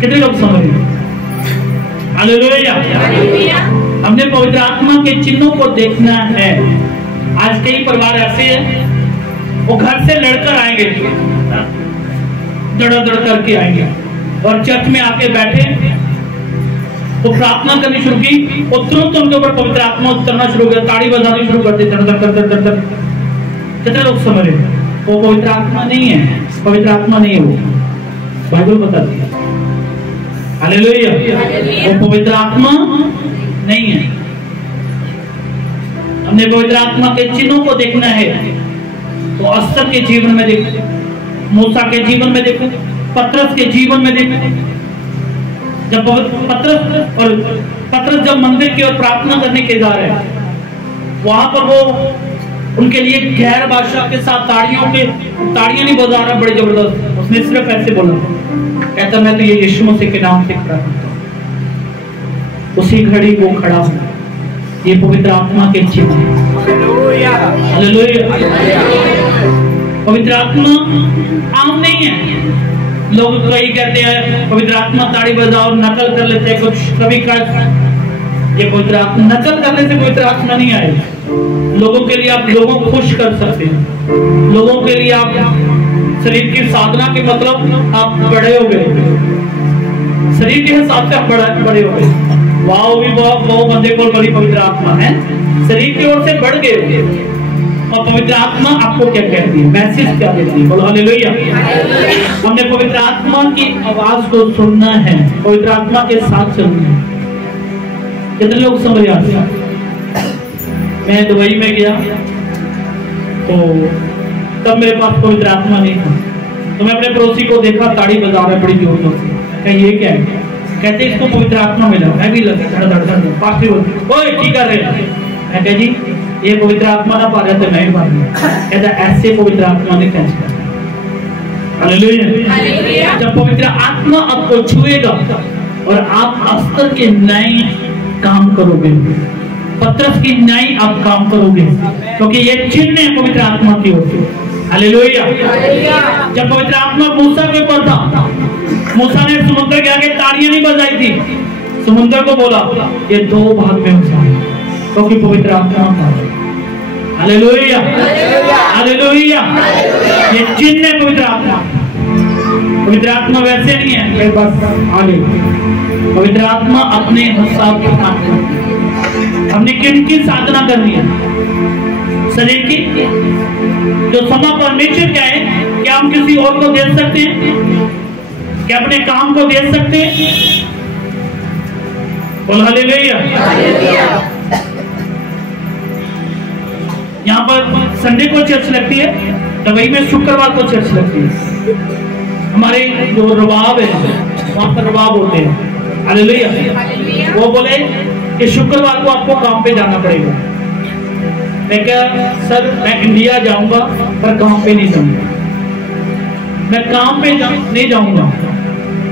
कितने लोग समझ रहे? हालेलुया। हमने पवित्र आत्मा के चिन्हों को देखना है। आज कई परिवार ऐसे हैं, वो घर से लड़कर आएंगे, दड़ करके आएंगे, और चर्च में आके बैठे, वो प्रार्थना करनी शुरू की, और तुरंत उनके ऊपर पवित्र आत्मा उतरना शुरू कर, ताड़ी बजानी शुरू कर दी, दर। कितने लोग समझ रहे? वो पवित्र आत्मा नहीं है, पवित्र आत्मा नहीं है, वो बाइबल बताती है। हालेलुया। वो पवित्र आत्मा नहीं है। हमने पवित्र आत्मा के चिन्हों को देखना है, तो अस्तर के जीवन में देखो, मूसा के जीवन में देखो, पतरस के जीवन में देखो। जब पतरस जब मंदिर की ओर प्रार्थना करने के जा रहे हैं, वहां पर वो उनके लिए गैर भाषा के साथ ताड़ियां नहीं बजा रहा, बड़े जबरदस्त। उसने सिर्फ ऐसे बोला, कहता मैं तो ये यीशु मसीह के नाम से खड़ा हूं। उसी घड़ी वो खड़ा हो। ये पवित्र आत्मा के चिन्ह है। हालेलुया। पवित्र आत्मा आम नहीं है। लोग कई कहते हैं पवित्र आत्मा ताड़ी बजाओ, नकल कर लेते हैं कुछ, कभी ये पवित्र आत्मा नकल करने से पवित्र आत्मा नहीं आएगी। लोगों के लिए आप लोगों को खुश कर सकते हैं, लोगों के लिए आप शरीर की साधना के मतलब आप बड़े हो गए, शरीर के हिसाब से आप बड़े हो गए। वाह, भी बहुत बंदे को बड़ी पवित्र आत्मा है, शरीर की ओर से बढ़ गए। और पवित्र आत्मा आपको क्या कहती है, मैसेज क्या देती है? बोलो हालेलुया। हमने पवित्र आत्मा की आवाज को सुनना है, पवित्र आत्मा के साथ चलना है। कितने लोग समझ आते हैं? मैं दुबई में गया तो तब मेरे पास पवित्र आत्मा नहीं था, तो मैं अपने पड़ोसी को देखा ताड़ी बजा रहा है बड़ी जोर जोर से। ये क्या है? कहते इसको पवित्र आत्मा मिला। मैं भी लगा धड़ पास्टर बोलते, ओए ठीक कर रहे हैं। मैं कह जी ये पवित्र आत्मा ना पा रहे थे, मैं भी पा रहा। कहता ऐसे पवित्र आत्मा ने कैसे करना। हालेलुया। जब पवित्र आत्मा आपको छुएगा और आप अस्तर के नए काम करोगे, पतरस की न्याय आप काम करोगे, क्योंकि ये चिन्ह है पवित्र आत्मा की ओर से। हालेलुया। जब पवित्र आत्मा मूसा के ऊपर था, मूसा ने समुद्र के आगे ताड़ियां नहीं बजाई थी, समुद्र को बोला ये 2 भाग में हो जाए, क्योंकि पवित्र आत्मा था। हालेलुया। हालेलुया। ये चिन्ह है पवित्र आत्मा। पवित्र आत्मा वैसे नहीं है मेरे पास आगे, पवित्र आत्मा अपने हिसाब से काम करती है। हमने किनकी साधना करनी है? शरीर की। जो समा परमेश्वर क्या है, क्या हम किसी और को दे सकते हैं? क्या अपने काम को दे सकते हैं? बोल हालेलुया। यहाँ पर संडे को चर्च लगती है, दुबई में शुक्रवार को चर्च लगती है। हमारे जो रबाब है वहां पर रबाब होते हैं, हालेलुया। वो बोले कि शुक्रवार को आपको काम पे जाना पड़ेगा। मैं क्या सर, मैं इंडिया जाऊंगा पर काम पे नहीं जाऊंगा, मैं काम पे नहीं जाऊंगा,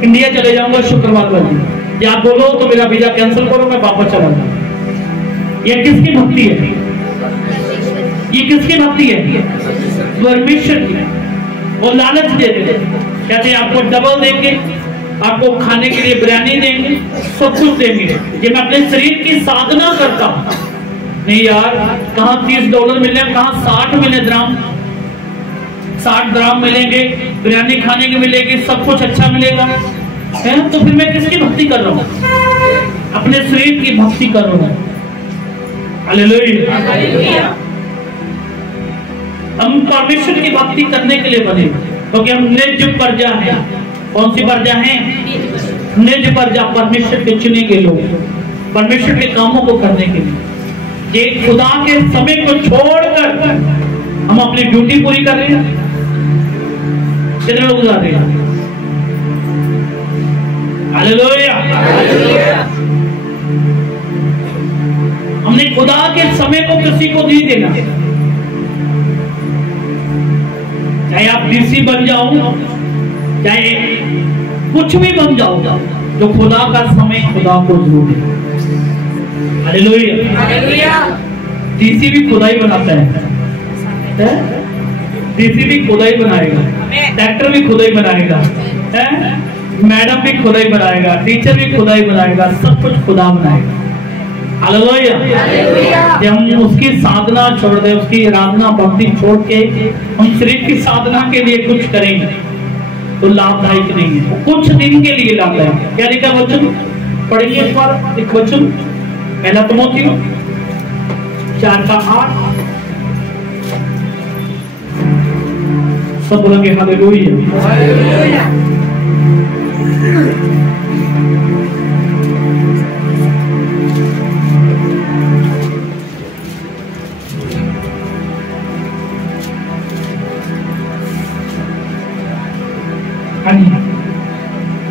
इंडिया चले जाऊंगा शुक्रवार वाले। या बोलो तो मेरा वीजा कैंसिल करो, मैं वापस चला जाऊंगा। ये किसकी भक्ति है? ये किसकी भक्ति है? परमेश्वर की। वो लालच दे देते, कहते हैं आपको डबल देंगे, आपको खाने के लिए बिरयानी देंगे, सब कुछ देंगे। ये मैं अपने शरीर की साधना करता हूं। नहीं यार, कहां $30 मिले, कहां 60 मिले द्राम, 60 द्राम मिलेंगे, बिरयानी खाने की मिलेगी, सब कुछ अच्छा मिलेगा है। तो फिर मैं किसकी भक्ति कर रहा हूं? अपने शरीर की भक्ति कर रहा हूं। हालेलुया। हम परमेश्वर की भक्ति करने के लिए बने, क्योंकि हम निज प्रजा हैं। कौन सी प्रजा है? निज प्रजा, परमेश्वर के चुने के लोग, परमेश्वर के कामों को करने के लिए। ये खुदा के समय को छोड़कर हम अपनी ड्यूटी पूरी कर रहे हैं। कितने लोग जा रहे हैं? हालेलुया। हमने खुदा के समय को किसी को नहीं देना। चाहे आप डीसी बन जाओ, चाहे कुछ भी बन जाओ, जो खुदा का समय खुदा को जरूर है। हालेलुया। डीसी भी खुदा ही बनाता है, डीसी भी खुदा ही बनाएगा, डॉक्टर भी खुदा ही बनाएगा, मैडम भी खुदा ही बनाएगा, टीचर भी खुदा ही बनाएगा, सब कुछ खुदा बनाएगा। हालेलुया। जब हम उसकी साधना छोड़ दे, उसकी आराधना भक्ति छोड़ के हम शरीर की साधना के लिए कुछ करेंगे तो लाभदायक नहीं है। कुछ दिन के लिए लाभदायक। क्या लिखा वचन पढ़ेंगे इस बार? एक वचन पहला तिमोथी 4:8। सब बोलेंगे हालेलुया।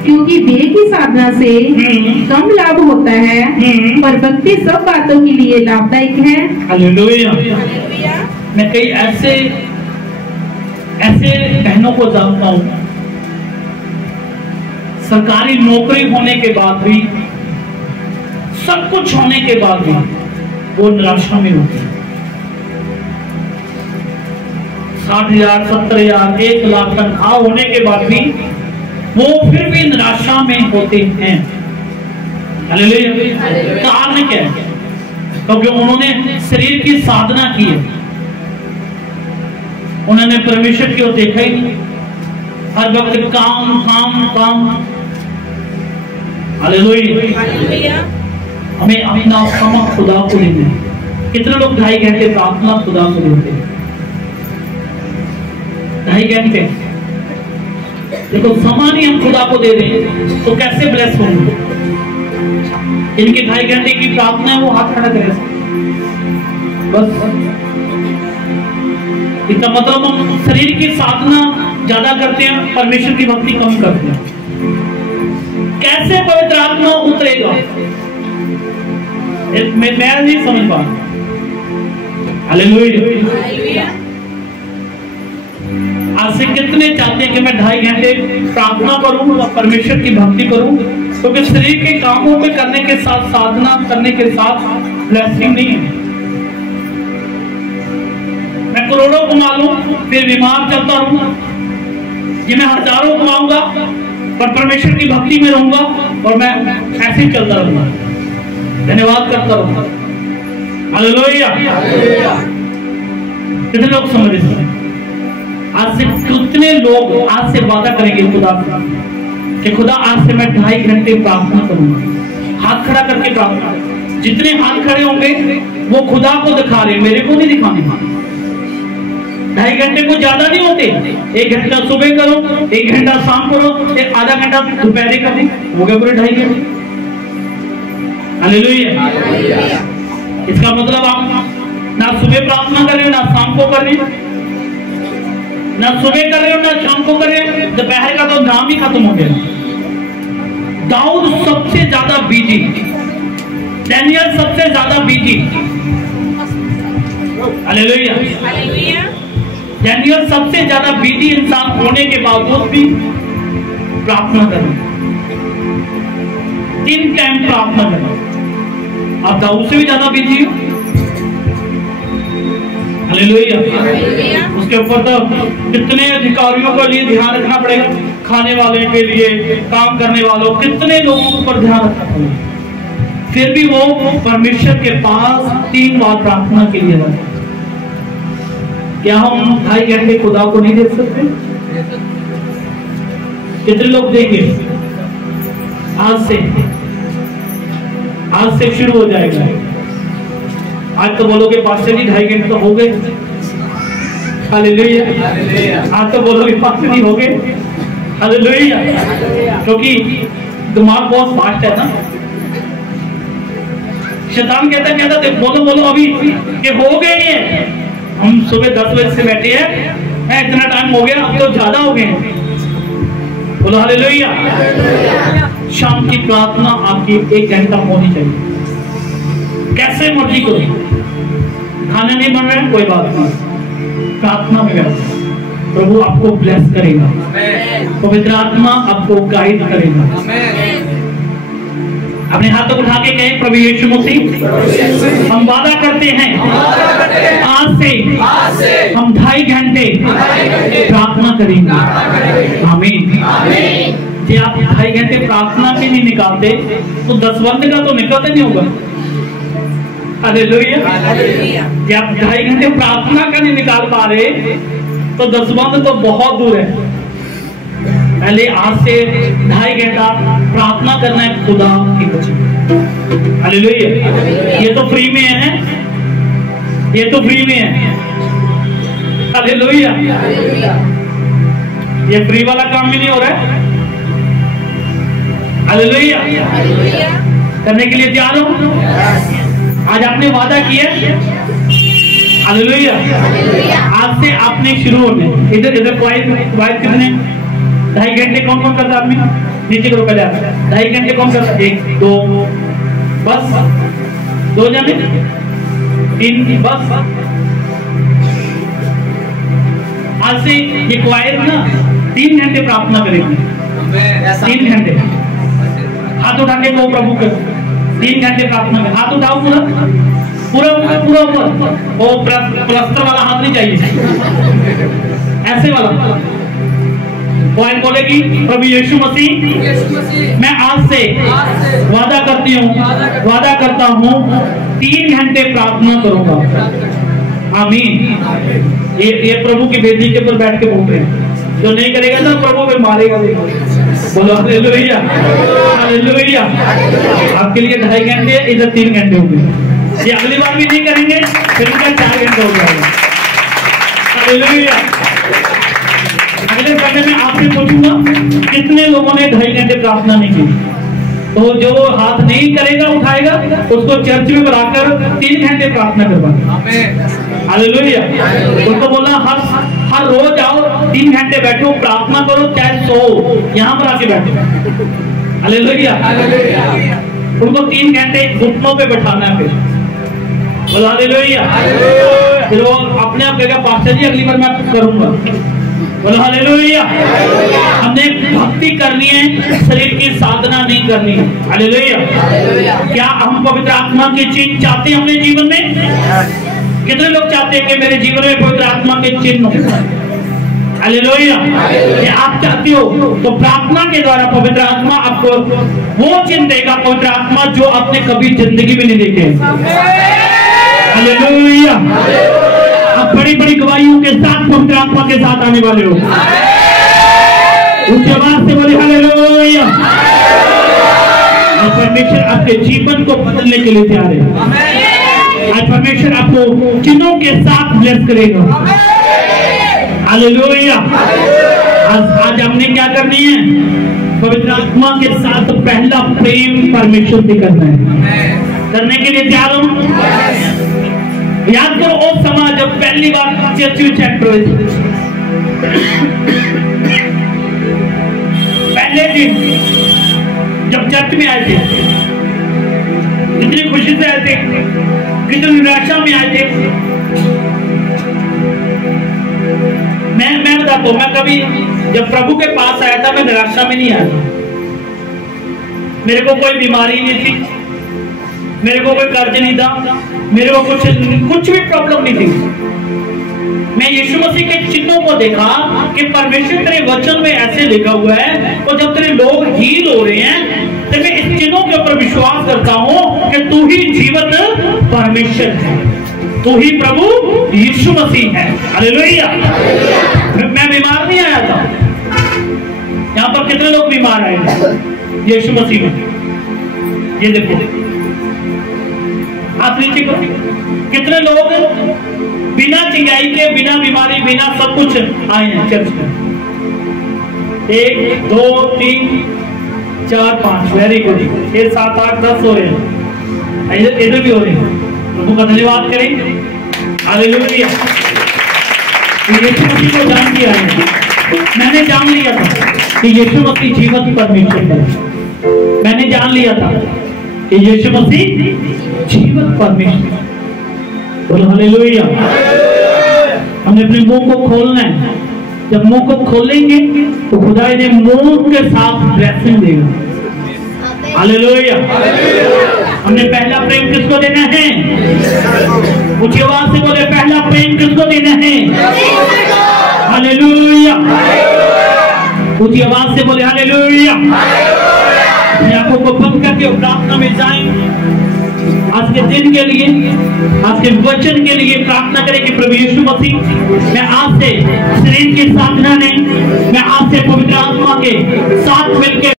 क्योंकि देह की साधना से कम लाभ होता है, पर भक्ति सब बातों के लिए लाभदायक है। हालेलुया। मैं कई ऐसे बहनों को जानता हूं, सरकारी नौकरी होने के बाद भी, सब कुछ होने के बाद भी वो निराशा में होती है। 60,000, 70,000, 1 लाख तनख्वाह होने के बाद भी वो फिर भी निराशा में होते हैं। हालेलुया। कारण क्या है? क्योंकि उन्होंने शरीर की साधना की है, उन्होंने परमेश्वर की ओर देखा ही नहीं। हर वक्त काम काम काम। हालेलुया। हमें अपना समय खुदा को देना है। कितने लोग 2.5 घंटे प्रार्थना खुदा को देते हैं? 2.5 घंटे। देखो, समय नहीं हम खुदा को दे रहे हैं तो कैसे ब्लेस होंगे? इनकी 2.5 घंटे की प्रार्थना है, वो हाथ खड़ा करे बस। इसका मतलब हम शरीर की साधना ज्यादा करते हैं, परमेश्वर की भक्ति कम करते हैं। कैसे पवित्र आत्मा उतरेगा? मैं नहीं समझ पा। हालेलुया। आज से कितने चाहते हैं कि मैं 2.5 घंटे प्रार्थना करूं और परमेश्वर की भक्ति करूं, क्योंकि शरीर के कामों में करने के साथ, साधना करने के साथ ब्लेसिंग नहीं है। मैं करोड़ों कमा लूं फिर बीमार चलता रहूंगा, कि मैं हजारों कमाऊंगा पर परमेश्वर की भक्ति में रहूंगा और मैं ऐसे ही चलता रहूंगा, धन्यवाद करता रहूंगा। हालेलुया। कितने लोग समझ रहे हैं? आज से कितने लोग आज से वादा करेंगे खुदा कि खुदा आज से मैं 2.5 घंटे प्रार्थना करूंगा। हाथ खड़ा करके प्रार्थना। जितने हाथ खड़े होंगे वो खुदा को दिखा रहे, मेरे को नहीं दिखाने। 2.5 घंटे को ज्यादा नहीं होते। 1 घंटा सुबह करो, 1 घंटा शाम करो, एक आधा घंटा दोपहर करो, हो गए पूरे 2.5 घंटे। हालेलुया। इसका मतलब आप ना सुबह प्रार्थना कर रहे हो, ना शाम को कर रहे हो, ना सुबह कर रहे हो, ना शाम को कर रहे हो। दोपहर का तो नाम ही खत्म हो गया। दाऊद सबसे ज्यादा बिजी, डैनियल सबसे ज्यादा बिजी। हालेलुया। डैनियल सबसे ज्यादा बिजी इंसान होने के बावजूद भी प्रार्थना करना, 3 टाइम प्रार्थना करना। आप दाऊद से भी ज्यादा बिजी हो। हालेलुया। उसके ऊपर तो कितने अधिकारियों के लिए ध्यान रखना पड़ेगा, खाने वाले के लिए, काम करने वालों, कितने लोगों पर ध्यान रखना पड़ेगा। फिर भी वो परमेश्वर के पास 3 बार प्रार्थना के लिए जाते। क्या हम 2.5 घंटे खुदा को नहीं दे सकते? कितने लोग देंगे? आज से शुरू हो जाएगा। आज तो बोलोगे पास्टर जी 2.5 घंटे तो हो गए। हालेलुया। आज तो बोलोगे पास्टर जी हो गए। हालेलुया। क्योंकि दिमाग बहुत फास्ट है ना। शैतान कहता है बोलो अभी कि हो गए हैं। हम सुबह 10 बजे से बैठे हैं, इतना टाइम हो गया, अब तो ज्यादा हो गए। बोलो हालेलुया। शाम की प्रार्थना आपकी 1 घंटा होनी चाहिए। कैसे मर्जी करो, खाना नहीं बन रहा है कोई बात नहीं, प्रार्थना में बैठो, प्रभु आपको ब्लेस करेगा, पवित्र आत्मा आपको गाइड करेगा। अपने हाथों को उठा के कहें, प्रभु यीशु मसीह हम वादा करते हैं आज से हम 2.5 घंटे प्रार्थना करेंगे। आमीन। जी आप 2.5 घंटे प्रार्थना के नहीं निकालते तो 10 बंद का तो निकलते नहीं होगा। हालेलुया। जी आप 2.5 घंटे प्रार्थना का नहीं निकाल पा रहे तो 10 बंद तो बहुत दूर है। पहले आज से 2.5 घंटा प्रार्थना करना है खुदा की वजह। हालेलुया। ये तो फ्री में है, ये तो फ्री में है। हालेलुया। ये फ्री वाला काम भी नहीं हो रहा है। हालेलुया। करने के लिए तैयार हो? आज आपने वादा किया। हालेलुया। आज से आपने शुरू होने। इधर वाइफ कितने? 2.5 घंटे कौन कौन करता आदमी? नीचे करो पहले। 2.5 घंटे कौन करता? 1 2 बस 2 जने, 3 बस। आज से ये क्वायर ना 3 घंटे प्रार्थना करेगी। 3 घंटे हाथ उठा के वो प्रभु कर 3 घंटे प्रार्थना में। हाथ उठाओ पूरा पूरा पूरा ऊपर। वो प्लस्तर वाला हाथ नहीं चाहिए, ऐसे वाला। पॉइंट बोलेगी, प्रभु यीशु मसीह मैं आज से वादा करता हूँ 3 घंटे प्रार्थना करूंगा। आमीन। ये प्रभु की वेदी के ऊपर बैठ के बोल रहे हैं। जो नहीं करेगा ना प्रभु में मारेगा। बोलो हालेलुया। हालेलुया। आपके लिए 2.5 घंटे, इधर 3 घंटे होंगे। ये अगली बार भी नहीं करेंगे फिर इनका 4 घंटे हो जाएगा। हालेलुया। अगले समय में आपसे पूछूंगा कितने लोगों ने 2.5 घंटे प्रार्थना नहीं की। तो जो हाथ नहीं करेगा उठाएगा उसको चर्च में बुलाकर 3 घंटे प्रार्थना करवाना। हालेलुया। उनको बोलना हर रोज आओ, 3 घंटे बैठो, प्रार्थना करो, चाहे सो यहाँ पर आके बैठो। हालेलुया। उनको 3 घंटे घुटनों पे बैठाना है। फिर बोलो हालेलुया। फिर वो अपने आप कहेगा पास्टर जी अगली बार मैं करूंगा। बोलो हालेलुया। हमने भक्ति करनी है, शरीर की साधना नहीं करनी है। हालेलुया। क्या हम पवित्र आत्मा की चीज चाहते हैं अपने जीवन में? कितने लोग चाहते हैं कि मेरे जीवन में पवित्र आत्मा के चिन्ह हो? हालेलुया। ये आप चाहते हो तो प्रार्थना के द्वारा पवित्र आत्मा आपको वो चिन्ह देगा, पवित्र आत्मा जो आपने कभी जिंदगी में नहीं देखे। हालेलुया। आप बड़ी बड़ी गवाहियों के साथ पवित्र आत्मा के साथ आने वाले हो। उसके बाद से बोले हालेलुया। और परमेश्वर आपके जीवन को बदलने के लिए तैयार है। आज परमेश्वर आपको चिन्हों के साथ ब्लेस करेगा। हालेलुया। आज हमने क्या करनी है? पवित्र आत्मा के साथ पहला प्रेम परमेश्वर से करना है। करने के लिए तैयार हो? याद करो वो समय जब पहली बार चर्च में चैप्टर हुए थे। पहले दिन जब चर्च में आए थे, कितनी खुशी से आए थे, कितनी निराशा में आए थे। मैं बताता हूं, मैं कभी जब प्रभु के पास आया था मैं निराशा में नहीं आया। मेरे को कोई बीमारी नहीं थी, मेरे को कोई कर्ज नहीं था, मेरे को कुछ भी प्रॉब्लम नहीं थी। मैं यीशु मसीह के चिन्हों को देखा कि परमेश्वर तेरे वचन में ऐसे लिखा हुआ है, और जब तेरे लोग हील हो रहे हैं तो मैं इस चिन्हों के ऊपर विश्वास करता हूं कि तू ही जीवित परमेश्वर है, तू ही प्रभु यीशु मसीह है। हालेलुया। मैं बीमार नहीं आया था। यहाँ पर कितने लोग बीमार आए थे यीशु मसीह में? ये देखो, हाथ नीचे करो। कितने लोग बिना चिंगाई के, बिना बीमारी, बिना सब कुछ आए हैं चर्च में? 1 2 3 4 5, वेरी गुड। 6 7 8 10 हो रहे हैं, इधर भी हो रहे हैं। प्रभु का धन्यवाद करें। हालेलुया। यीशु मसीह को जान लिया है, मैंने जान लिया था कि यीशु मसीह जीवित परमेश्वर है। मैंने जान लिया था कि यीशु मसीह जीवित परमेश्वर। बोलो हालेलुया। हमने अपने मुंह को खोलना है। जब मुंह को खोलेंगे तो खुदा ने मुंह के साथ ब्लेसिंग देगा। हालेलुया। हमने पहला प्रेम किसको देना है? ऊंची आवाज से बोले, पहला प्रेम किसको देना है? हालेलुया। ऊंची आवाज से बोले हालेलुया। आंखों को बंद करके प्रार्थना में जाएं। आज के दिन के लिए, आज के वचन के लिए प्रार्थना करें कि प्रभु यीशु मसीह, मैं आज से शरीर की साधना नहीं, मैं आज से पवित्र आत्मा के साथ मिलकर